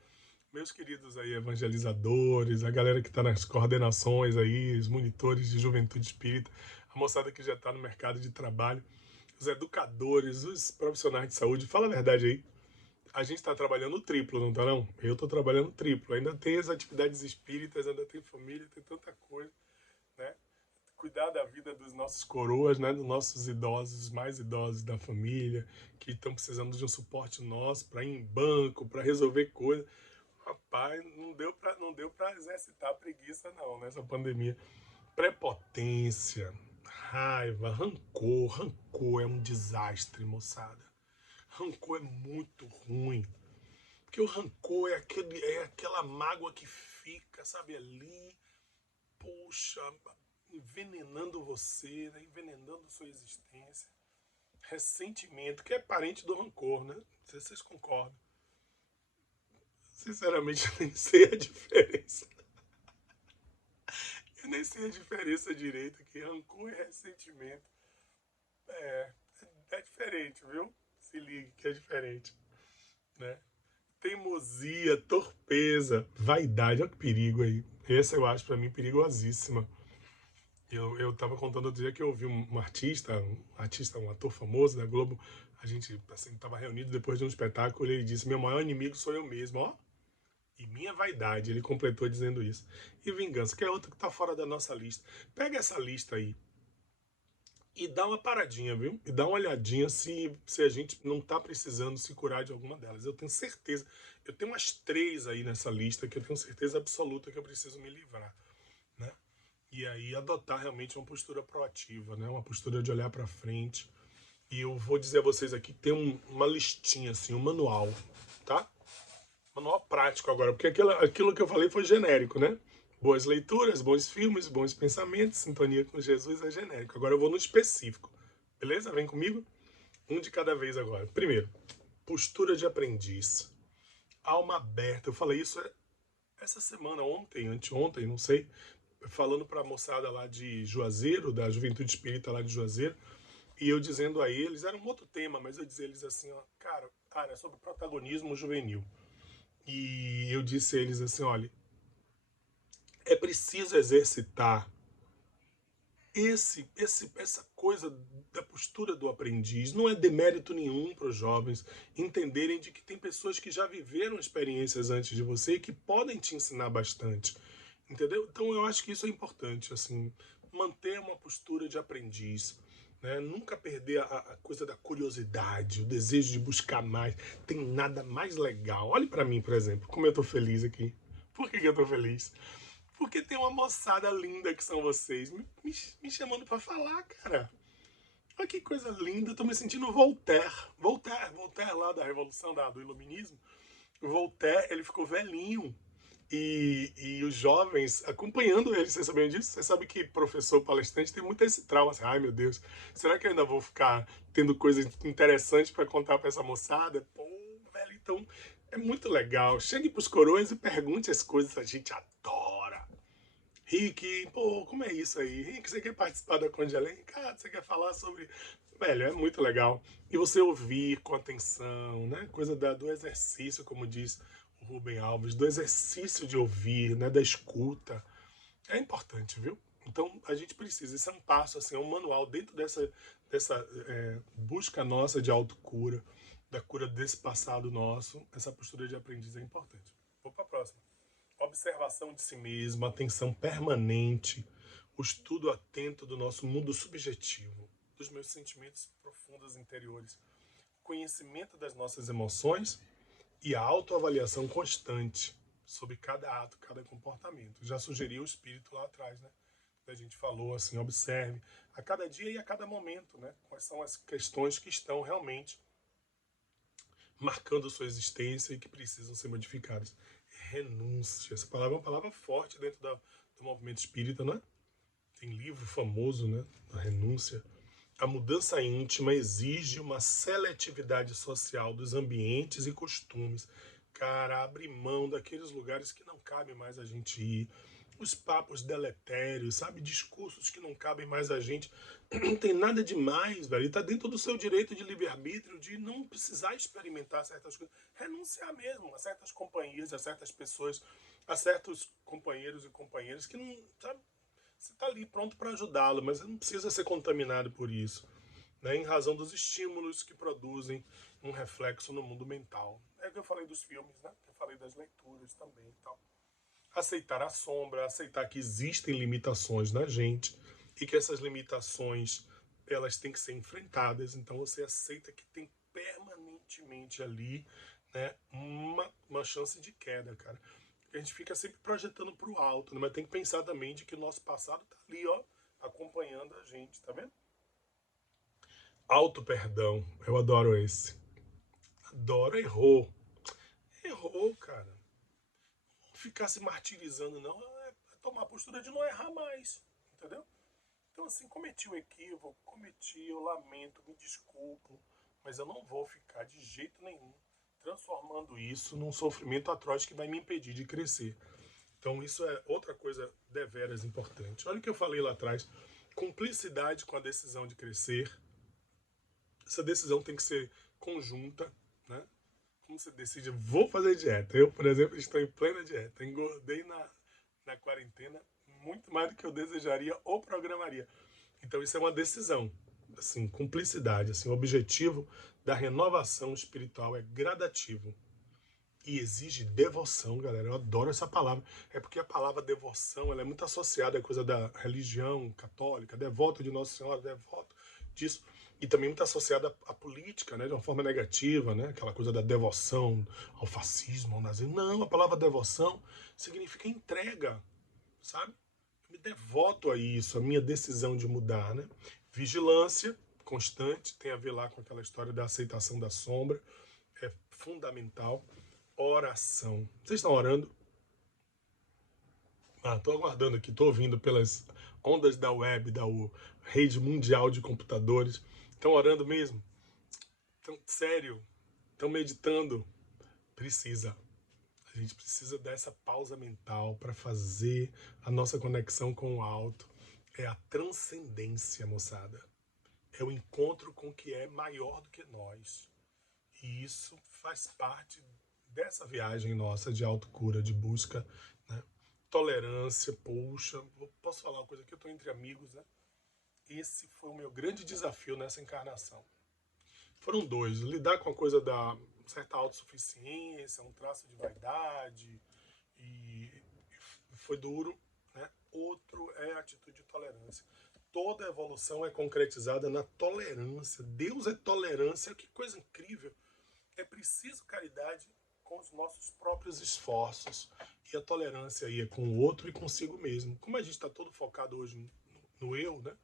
meus queridos aí evangelizadores, a galera que está nas coordenações aí, os monitores de juventude espírita, a moçada que já está no mercado de trabalho, os educadores, os profissionais de saúde, fala a verdade aí. A gente está trabalhando triplo, não tá não? Eu estou trabalhando triplo. Ainda tem as atividades espíritas, ainda tem família, tem tanta coisa, né? Cuidar da vida dos nossos coroas, né? Dos nossos idosos, mais idosos da família, que estão precisando de um suporte nosso para ir em banco, para resolver coisas. Rapaz, não deu para exercitar a preguiça não, nessa pandemia. Prepotência, raiva, rancor. Rancor é um desastre, moçada. Rancor é muito ruim. Porque o rancor é aquela mágoa que fica, sabe, ali, poxa, envenenando você, né? Envenenando sua existência. Ressentimento, que é parente do rancor, né? Não sei se vocês concordam. Sinceramente, eu nem sei a diferença. Eu nem sei a diferença direito, que rancor e ressentimento. É diferente, viu? Se ligue que é diferente, né? Teimosia, torpeza, vaidade, olha que perigo aí. Essa eu acho pra mim perigosíssima. Eu tava contando outro dia que eu ouvi um artista, um ator famoso da Globo, a gente assim, tava reunido depois de um espetáculo e ele disse, meu maior inimigo sou eu mesmo, ó. E minha vaidade, ele completou dizendo isso. E vingança, que é outra que tá fora da nossa lista. Pega essa lista aí e dá uma paradinha, viu? E dá uma olhadinha se a gente não tá precisando se curar de alguma delas. Eu tenho certeza, eu tenho umas 3 aí nessa lista que eu tenho certeza absoluta que eu preciso me livrar, né? E aí adotar realmente uma postura proativa, né? Uma postura de olhar para frente. E eu vou dizer a vocês aqui, tem uma listinha assim, um manual, tá? Manual prático agora, porque aquilo que eu falei foi genérico, né? Boas leituras, bons filmes, bons pensamentos, sintonia com Jesus é genérico. Agora eu vou no específico, beleza? Vem comigo? Um de cada vez agora. Primeiro, postura de aprendiz. Alma aberta. Eu falei isso essa semana, ontem, anteontem, não sei, falando para a moçada lá de Juazeiro, da Juventude Espírita lá de Juazeiro, e eu dizendo a eles, era um outro tema, mas eu dizia a eles assim, ó, cara, é sobre protagonismo juvenil. E eu disse a eles assim, olha, é preciso exercitar essa coisa da postura do aprendiz. Não é demérito nenhum para os jovens entenderem de que tem pessoas que já viveram experiências antes de você e que podem te ensinar bastante, entendeu? Então eu acho que isso é importante, assim, manter uma postura de aprendiz, né? Nunca perder a coisa da curiosidade, o desejo de buscar mais. Tem nada mais legal. Olhe para mim, por exemplo, como eu tô feliz aqui. Por que eu tô feliz? Porque tem uma moçada linda que são vocês me chamando pra falar, cara. Olha que coisa linda, tô me sentindo Voltaire. Voltaire lá da Revolução do Iluminismo. Voltaire, ele ficou velhinho. E os jovens acompanhando ele, vocês sabiam disso? Você sabe que professor palestrante tem muito esse trauma, assim, ai meu Deus, será que eu ainda vou ficar tendo coisas interessantes para contar para essa moçada? Pô, velho, então é muito legal. Chegue pros coroas e pergunte as coisas, a gente adora. Rick, pô, como é isso aí? Rick, você quer participar da Congelém? Cara, você quer falar sobre... Velho, é muito legal. E você ouvir com atenção, né? Coisa do exercício, como diz o Rubem Alves, do exercício de ouvir, né? Da escuta. É importante, viu? Então, a gente precisa. Isso é um passo, assim, é um manual dentro dessa busca nossa de autocura, da cura desse passado nosso. Essa postura de aprendiz é importante. Vou para a próxima. Observação de si mesmo, atenção permanente, o estudo atento do nosso mundo subjetivo, dos meus sentimentos profundos interiores, conhecimento das nossas emoções e a autoavaliação constante sobre cada ato, cada comportamento. Já sugeri o espírito lá atrás, né? A gente falou assim, observe a cada dia e a cada momento, né? Quais são as questões que estão realmente marcando sua existência e que precisam ser modificadas. Renúncia. Essa palavra é uma palavra forte dentro do movimento espírita, né? Tem livro famoso, né? A renúncia. A mudança íntima exige uma seletividade social dos ambientes e costumes. Cara, abrir mão daqueles lugares que não cabe mais a gente ir. os papos deletérios, sabe? Discursos que não cabem mais a gente. Não tem nada demais, velho. E tá dentro do seu direito de livre-arbítrio de não precisar experimentar certas coisas. Renunciar mesmo a certas companhias, a certas pessoas, a certos companheiros e companheiras que não, sabe? Você tá ali pronto para ajudá-lo, mas não precisa ser contaminado por isso, né? Em razão dos estímulos que produzem um reflexo no mundo mental. É o que eu falei dos filmes, né? Eu falei das leituras também e tal. Aceitar a sombra, aceitar que existem limitações na gente e que essas limitações elas têm que ser enfrentadas. Então você aceita que tem permanentemente ali, né, uma chance de queda, cara. A gente fica sempre projetando para o alto, né? Mas tem que pensar também de que o nosso passado tá ali, ó, acompanhando a gente, tá vendo? Auto perdão, eu adoro esse. Adoro, errou. Errou, cara. Não ficar se martirizando, não. É tomar a postura de não errar mais, entendeu? Então, assim, cometi um equívoco, eu lamento, me desculpo, mas eu não vou ficar de jeito nenhum transformando isso num sofrimento atroz que vai me impedir de crescer. Então, isso é outra coisa deveras importante. Olha o que eu falei lá atrás: cumplicidade com a decisão de crescer. Essa decisão tem que ser conjunta, né? Como você decide, vou fazer dieta. Eu, por exemplo, estou em plena dieta. Engordei na quarentena muito mais do que eu desejaria ou programaria. Então isso é uma decisão, assim, cumplicidade, assim, o objetivo da renovação espiritual é gradativo e exige devoção, galera. Eu adoro essa palavra. É porque a palavra devoção, ela é muito associada à coisa da religião católica, devoto de Nossa Senhora, devoto disso. E também muito associada à política, né, de uma forma negativa, né, aquela coisa da devoção ao fascismo, ao nazismo. Não, a palavra devoção significa entrega, sabe? Eu me devoto a isso, a minha decisão de mudar, né? Vigilância constante, tem a ver lá com aquela história da aceitação da sombra, é fundamental. Oração. Vocês estão orando? Ah, tô aguardando aqui, tô ouvindo pelas ondas da web, da rede mundial de computadores. Estão orando mesmo? Então, sério? Estão meditando? Precisa. A gente precisa dessa pausa mental para fazer a nossa conexão com o alto. É a transcendência, moçada. É o encontro com o que é maior do que nós. E isso faz parte dessa viagem nossa de autocura, de busca, né? Tolerância, poxa, posso falar uma coisa aqui? Eu estou entre amigos, né? Esse foi o meu grande desafio nessa encarnação. Foram dois: lidar com a coisa da certa autossuficiência, um traço de vaidade, e foi duro, né? Outro é a atitude de tolerância. Toda evolução é concretizada na tolerância. Deus é tolerância, que coisa incrível. É preciso caridade com os nossos próprios esforços. E a tolerância aí é com o outro e consigo mesmo. Como a gente está todo focado hoje no eu, né?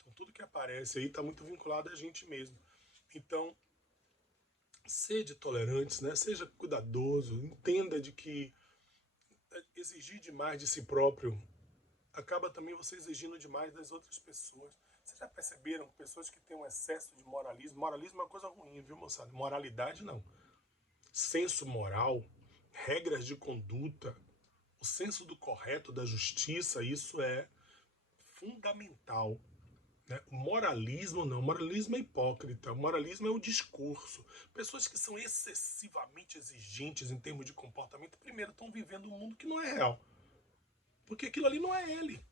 Então tudo que aparece aí está muito vinculado a gente mesmo. Então, seja tolerante, né? Seja cuidadoso, entenda de que exigir demais de si próprio acaba também você exigindo demais das outras pessoas. Vocês já perceberam pessoas que têm um excesso de moralismo? Moralismo é uma coisa ruim, viu, moçada? Moralidade não. Senso moral, regras de conduta, o senso do correto, da justiça, isso é fundamental, né? O moralismo não, o moralismo é hipócrita, o moralismo é o discurso. Pessoas que são excessivamente exigentes em termos de comportamento, primeiro estão vivendo um mundo que não é real. Porque aquilo ali não é ele.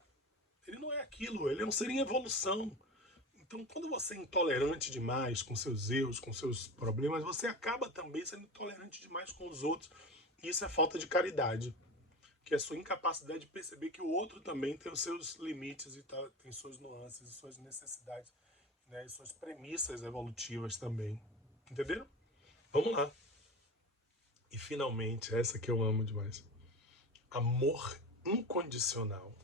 Ele não é aquilo, ele é um ser em evolução. Então, quando você é intolerante demais com seus erros, com seus problemas, você acaba também sendo intolerante demais com os outros. E isso é falta de caridade, que é a sua incapacidade de perceber que o outro também tem os seus limites e tem suas nuances, suas necessidades, né, e suas premissas evolutivas também. Entenderam? Vamos lá. E finalmente, essa que eu amo demais. Amor incondicional.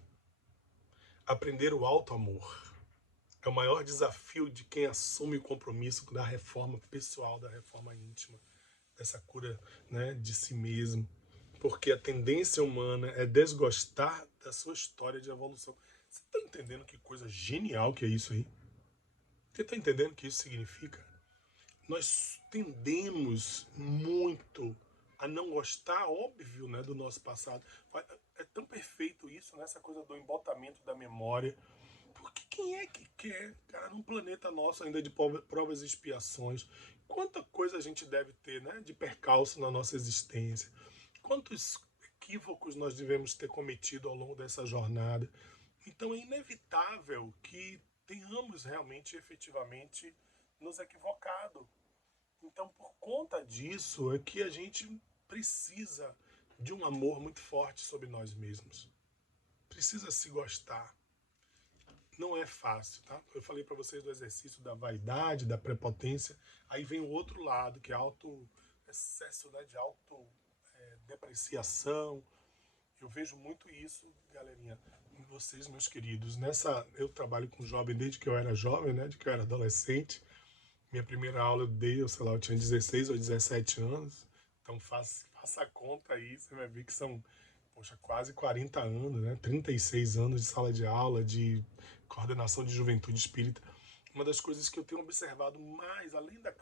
Aprender o auto-amor. É o maior desafio de quem assume o compromisso da reforma pessoal, da reforma íntima, dessa cura, né, de si mesmo. Porque a tendência humana é desgostar da sua história de evolução. Você está entendendo que coisa genial que é isso aí? Você está entendendo o que isso significa? Nós tendemos muito a não gostar, óbvio, né, do nosso passado. É tão perfeito isso, né, essa coisa do embotamento da memória. Porque quem é que quer, cara, num planeta nosso ainda de provas e expiações, quanta coisa a gente deve ter, né, de percalço na nossa existência, quantos equívocos nós devemos ter cometido ao longo dessa jornada. Então é inevitável que tenhamos realmente, efetivamente, nos equivocado. Então, por conta disso, é que a gente precisa de um amor muito forte sobre nós mesmos. Precisa se gostar. Não é fácil, tá? Eu falei para vocês do exercício da vaidade, da prepotência. Aí vem o outro lado, que é excesso, né, de depreciação. Eu vejo muito isso, galerinha, em vocês, meus queridos. Eu trabalho com jovem desde que eu era jovem, né? De que eu era adolescente. Minha primeira aula eu dei, eu tinha 16 ou 17 anos. Então faça a conta aí, você vai ver que são, poxa, quase 40 anos, né? 36 anos de sala de aula, de coordenação de juventude espírita. Uma das coisas que eu tenho observado mais, além da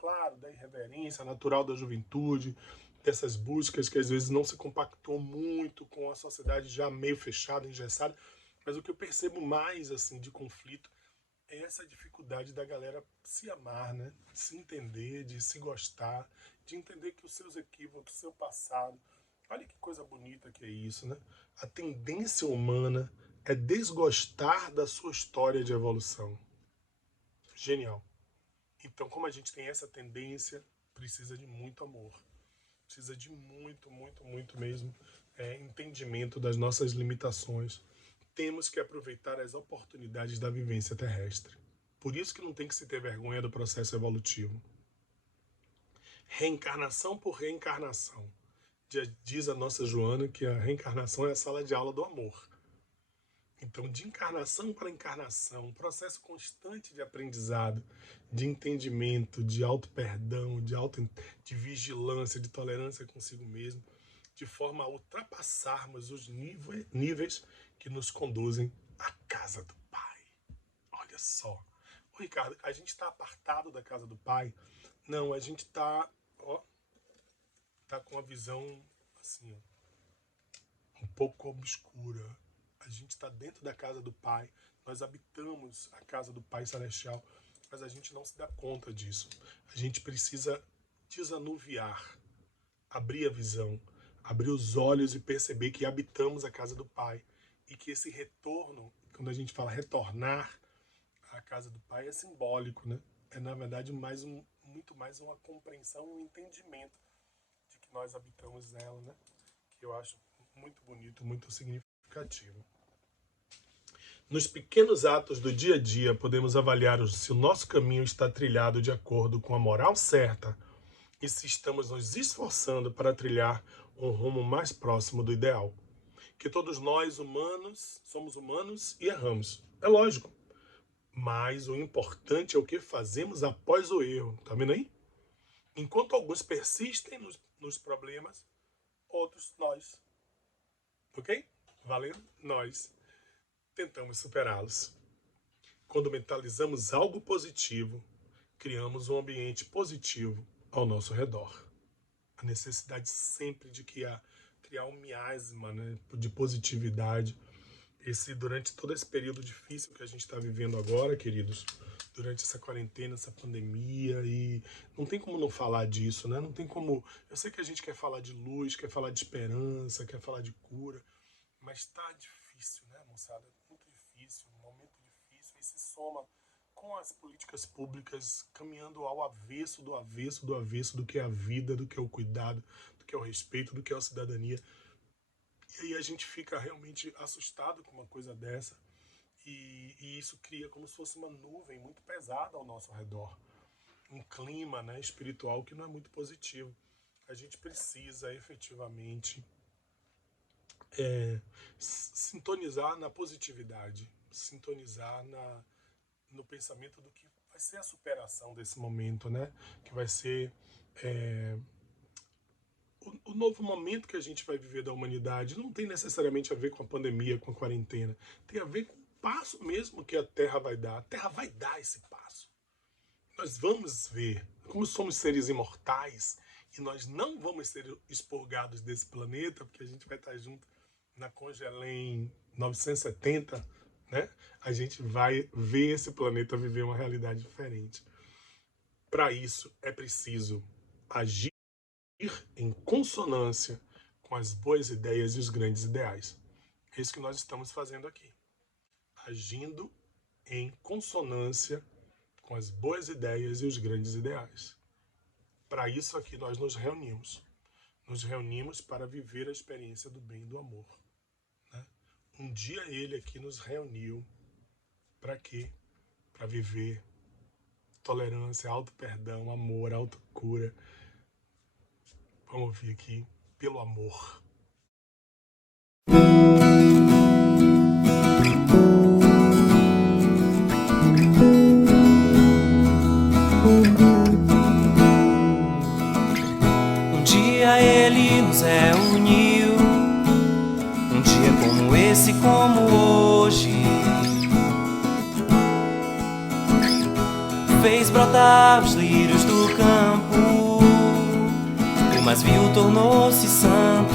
irreverência natural da juventude, dessas buscas que às vezes não se compactou muito com a sociedade já meio fechada, engessada, mas o que eu percebo mais assim de conflito é essa dificuldade da galera se amar, né? De se entender, de se gostar, de entender que os seus equívocos, o seu passado, olha que coisa bonita que é isso, né? A tendência humana é desgostar da sua história de evolução. Genial. Então, como a gente tem essa tendência, precisa de muito amor. Precisa de muito, muito, muito mesmo entendimento das nossas limitações. Temos que aproveitar as oportunidades da vivência terrestre. Por isso que não tem que se ter vergonha do processo evolutivo. Reencarnação por reencarnação. Diz a nossa Joana que a reencarnação é a sala de aula do amor. Então, de encarnação para encarnação, um processo constante de aprendizado, de entendimento, de auto-perdão, de vigilância, de tolerância consigo mesmo, de forma a ultrapassarmos os níveis que nos conduzem à casa do Pai. Olha só. Ô, Ricardo, a gente está apartado da casa do Pai? Não, a gente está com a visão assim, um pouco obscura. A gente está dentro da casa do Pai, nós habitamos a casa do Pai Celestial, mas a gente não se dá conta disso. A gente precisa desanuviar, abrir a visão, abrir os olhos e perceber que habitamos a casa do Pai e que esse retorno, quando a gente fala retornar à casa do Pai, é simbólico, né? É, na verdade, muito mais uma compreensão, um entendimento de que nós habitamos nela, né? Que eu acho muito bonito, muito significativo. Nos pequenos atos do dia a dia, podemos avaliar se o nosso caminho está trilhado de acordo com a moral certa e se estamos nos esforçando para trilhar um rumo mais próximo do ideal. Que todos nós, humanos, somos humanos e erramos. É lógico. Mas o importante é o que fazemos após o erro. Tá vendo aí? Enquanto alguns persistem nos problemas, outros nós. Ok? Valendo? Nós tentamos superá-los. Quando mentalizamos algo positivo, criamos um ambiente positivo ao nosso redor. A necessidade sempre de criar um miasma, né, de positividade. Durante todo esse período difícil que a gente está vivendo agora, queridos, durante essa quarentena, essa pandemia, e não tem como não falar disso, né? Não tem como. Eu sei que a gente quer falar de luz, quer falar de esperança, quer falar de cura, mas está difícil, né, moçada? Muito difícil, um momento difícil, e se soma com as políticas públicas caminhando ao avesso do avesso do avesso do que é a vida, do que é o cuidado, do que é o respeito, do que é a cidadania. E aí a gente fica realmente assustado com uma coisa dessa, e isso cria como se fosse uma nuvem muito pesada ao nosso redor. Um clima, né, espiritual que não é muito positivo. A gente precisa efetivamente sintonizar na positividade, sintonizar no pensamento do que vai ser a superação desse momento, né? Que vai ser o novo momento que a gente vai viver da humanidade. Não tem necessariamente a ver com a pandemia, com a quarentena. Tem a ver com o passo mesmo que a Terra vai dar. A Terra vai dar esse passo. Nós vamos ver, como somos seres imortais e nós não vamos ser expurgados desse planeta, porque a gente vai estar junto na Congelém 970, né? A gente vai ver esse planeta viver uma realidade diferente. Para isso é preciso agir em consonância com as boas ideias e os grandes ideais. É isso que nós estamos fazendo aqui. Agindo em consonância com as boas ideias e os grandes ideais. Para isso aqui nós nos reunimos. Nos reunimos para viver a experiência do bem e do amor. Né? Um dia ele aqui nos reuniu. Para quê? Para viver tolerância, auto-perdão, amor, autocura. Vamos ouvir aqui, pelo amor. Um dia ele nos reuniu, um dia como esse, como hoje, fez brotar os lírios do campo, o mais vil tornou-se santo.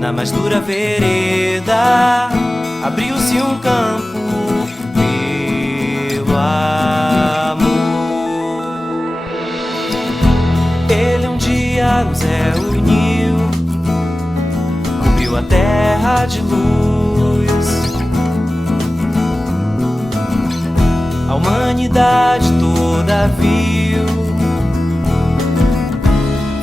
Na mais dura vereda abriu-se um campo pelo amor. Ele um dia nos reuniu, cobriu a terra de luz. A humanidade toda viu,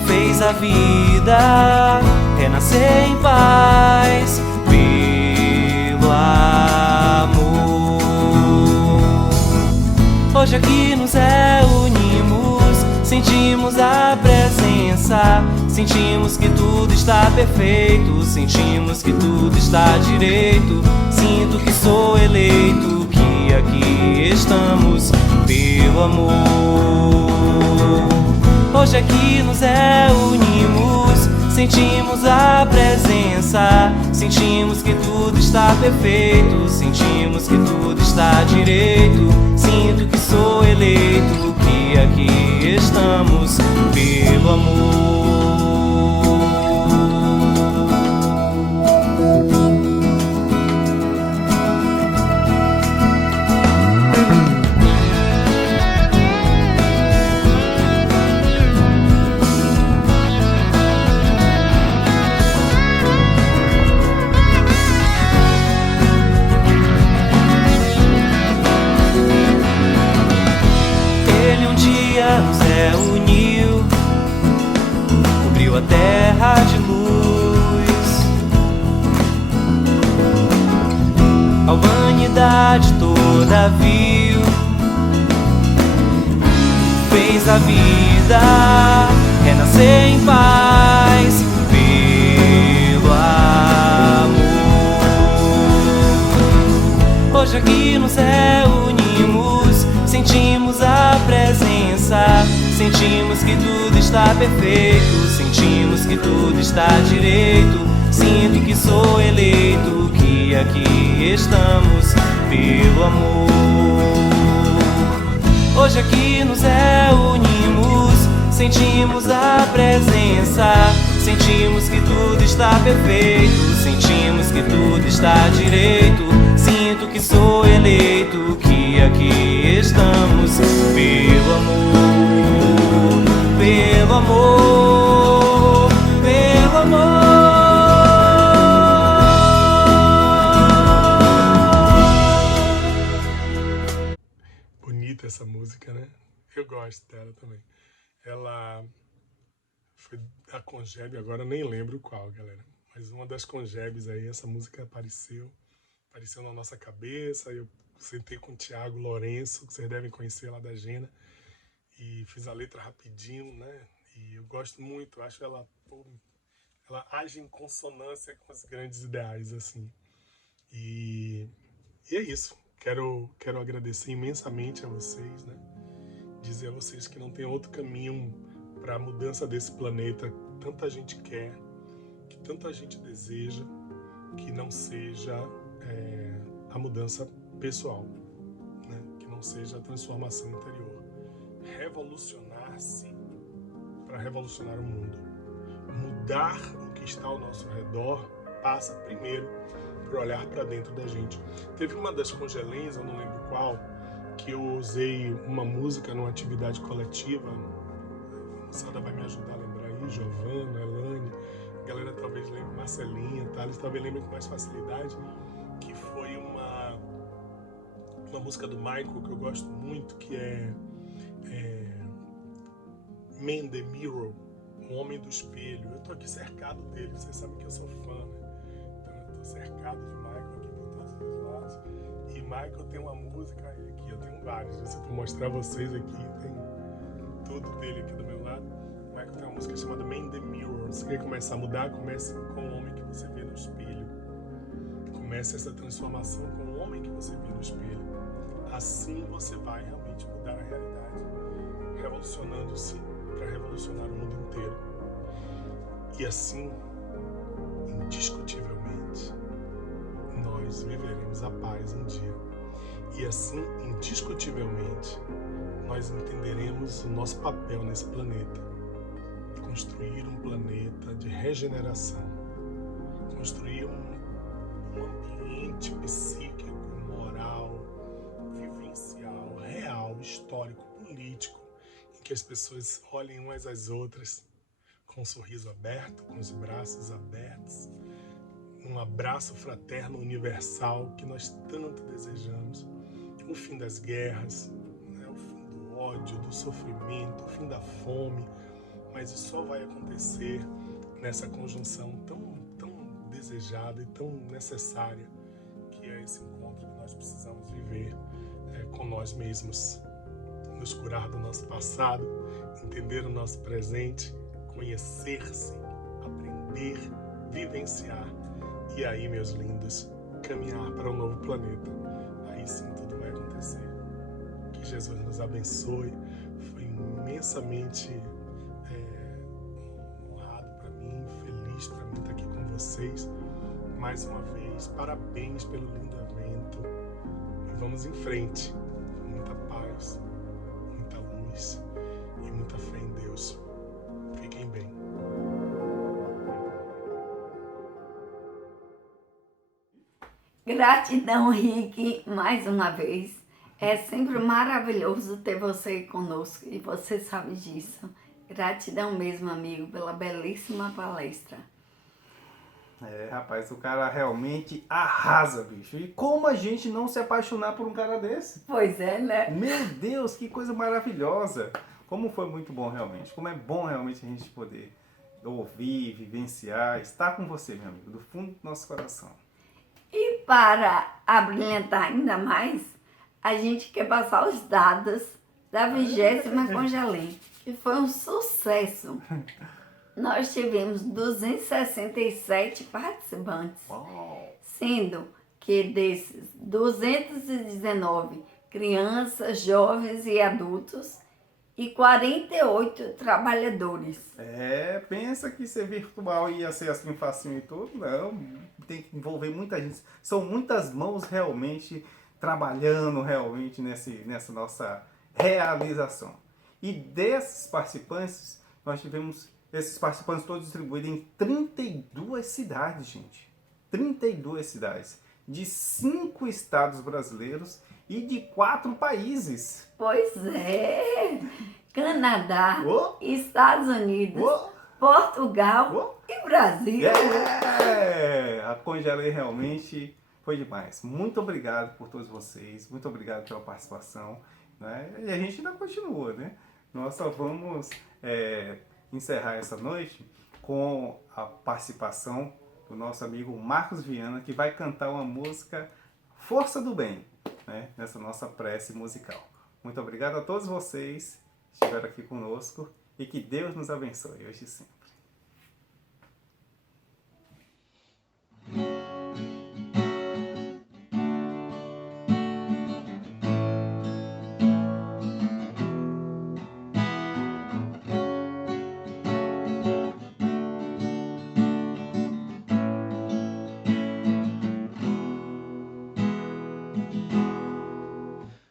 fez a vida renascer em paz pelo amor. Hoje aqui nos reunimos, sentimos a presença, sentimos que tudo está perfeito, sentimos que tudo está direito. Sinto que sou eleito, que aqui estamos pelo amor. Hoje aqui nos reunimos, sentimos a presença, sentimos que tudo está perfeito, sentimos que tudo está direito. Sinto que sou eleito, que aqui estamos pelo amor. Nos reuniu, cobriu a terra de luz. A humanidade toda viu, fez a vida renascer em paz pelo amor. Hoje aqui nos reunimos, sentimos a presença, sentimos que tudo está perfeito, sentimos que tudo está direito. Sinto que sou eleito, que aqui estamos pelo amor. Hoje aqui nos reunimos, sentimos a presença, sentimos que tudo está perfeito, sentimos que tudo está direito. Sinto que sou eleito, que aqui estamos pelo amor, pelo amor, pelo amor. Bonita essa música, né? Eu gosto dela também. Ela foi da Congeb, agora eu nem lembro qual, galera. Mas uma das Congebs aí, essa música apareceu na nossa cabeça. Eu sentei com o Thiago Lourenço, que vocês devem conhecer lá da Gena, e fiz a letra rapidinho, né? E eu gosto muito, acho ela age em consonância com os grandes ideais, assim. E é isso. Quero agradecer imensamente a vocês, né? Dizer a vocês que não tem outro caminho para a mudança desse planeta que tanta gente quer, que tanta gente deseja, que não seja a mudança pessoal, né? Que não seja a transformação interior. revolucionar-se para revolucionar o mundo. Mudar o que está ao nosso redor passa primeiro por olhar para dentro da gente. Teve uma das congelês, eu não lembro qual, que eu usei uma música numa atividade coletiva. A moçada vai me ajudar a lembrar aí, Giovana, Elane, a galera talvez lembre, Marcelinha, Thales, talvez lembre com mais facilidade, que foi uma música do Michael que eu gosto muito, que é Man the Mirror, o Homem do Espelho. Eu tô aqui cercado dele, vocês sabem que eu sou fã, né? Então eu tô cercado de Michael aqui por todos os lados. E Michael tem uma música aqui, eu tenho vários, se eu for mostrar vocês aqui, tem tudo dele aqui do meu lado. Michael tem uma música chamada Man the Mirror. Se quer começar a mudar, comece com o homem que você vê no espelho. Comece essa transformação com o homem que você vê no espelho. Assim você vai realmente mudar a realidade, revolucionando-se para revolucionar o mundo inteiro. E assim, indiscutivelmente, nós viveremos a paz um dia. E assim, indiscutivelmente, nós entenderemos o nosso papel nesse planeta. Construir um planeta de regeneração. Construir um ambiente psíquico, moral, vivencial, real, histórico, político, em que as pessoas olhem umas às outras com um sorriso aberto, com os braços abertos, um abraço fraterno universal que nós tanto desejamos. O fim das guerras, né? O fim do ódio, do sofrimento, o fim da fome, mas isso só vai acontecer nessa conjunção tão desejada e tão necessária que é esse encontro que nós precisamos viver com nós mesmos, nos curar do nosso passado, entender o nosso presente, conhecer-se, aprender, vivenciar e aí, meus lindos, caminhar para um novo planeta. Aí sim tudo vai acontecer. Que Jesus nos abençoe. Foi imensamente honrado para mim, feliz para mim estar aqui com vocês. Mais uma vez, parabéns pelo lindo evento. E vamos em frente, com muita paz, muita luz e muita fé em Deus. Fiquem bem. Gratidão, Rick, mais uma vez. É sempre maravilhoso ter você conosco e você sabe disso. Gratidão mesmo, amigo, pela belíssima palestra. Rapaz, o cara realmente arrasa, bicho. E como a gente não se apaixonar por um cara desse? Pois é, né? Meu Deus, que coisa maravilhosa. Como foi muito bom realmente. Como é bom realmente a gente poder ouvir, vivenciar, estar com você, meu amigo, do fundo do nosso coração. E para abrilhantar ainda mais, a gente quer passar os dados da 20ª Congelém, que foi um sucesso. Nós tivemos 267 participantes, sendo que desses 219 crianças, jovens e adultos e 48 trabalhadores. Pensa que ser virtual ia ser assim facinho e tudo? Não, tem que envolver muita gente. São muitas mãos realmente trabalhando realmente nessa nossa realização. E desses participantes, nós tivemos esses participantes todos distribuídos em 32 cidades, gente. 32 cidades. De 5 estados brasileiros e de 4 países. Pois é! Canadá, Oh! Estados Unidos, Oh! Portugal e Brasil. A Congelei realmente foi demais. Muito obrigado por todos vocês. Muito obrigado pela participação. Né? E a gente ainda continua, né? Nós só vamos encerrar essa noite com a participação do nosso amigo Marcos Viana, que vai cantar uma música Força do Bem, né? Nessa nossa prece musical. Muito obrigado a todos vocês que estiveram aqui conosco e que Deus nos abençoe hoje e sempre.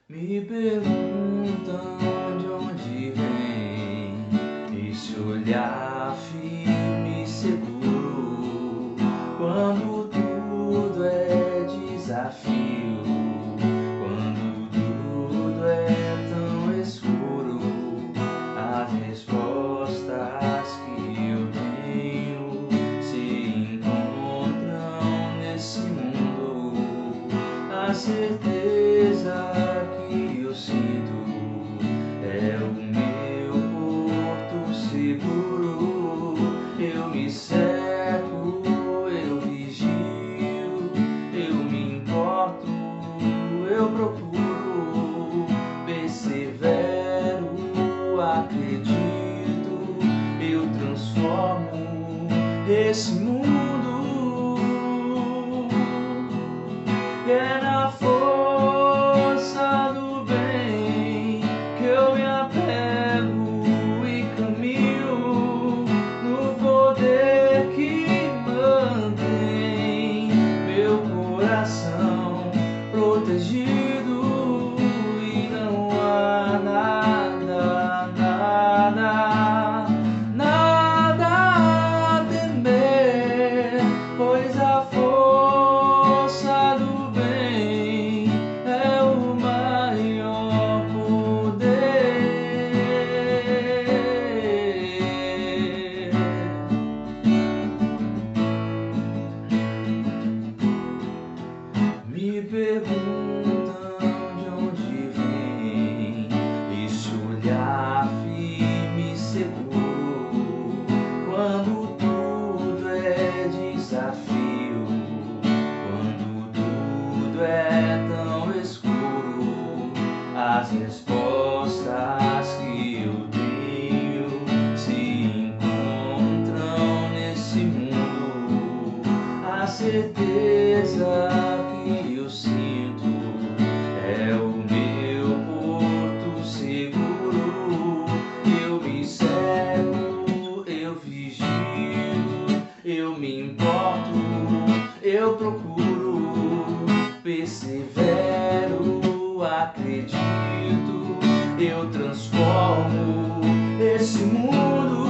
Me perguntam de onde onde vem esse olhar firme e seguro, quando tudo é desafio, quando tudo é tão escuro, as respostas que eu tenho se encontram nesse mundo. A certeza que eu sinto é o meu porto seguro. Eu me cerco, eu vigio, eu me importo, eu procuro, persevero, acredito, eu transformo esse mundo. É na força do bem que eu me apego e caminho, no poder que mantém meu coração protegido, e não há nada, nada, nada a temer, pois a força do bem é o maior poder. Me perguntam de onde vem esse olhar firme e seguro, quando tudo é desafio, quando tudo é tão escuro, as respostas que eu tenho se encontram nesse mundo. A certeza que eu sinto é o meu porto seguro. Eu me cerco, eu vigio, eu me importo, eu procuro, persevero, acredito, eu transformo esse mundo.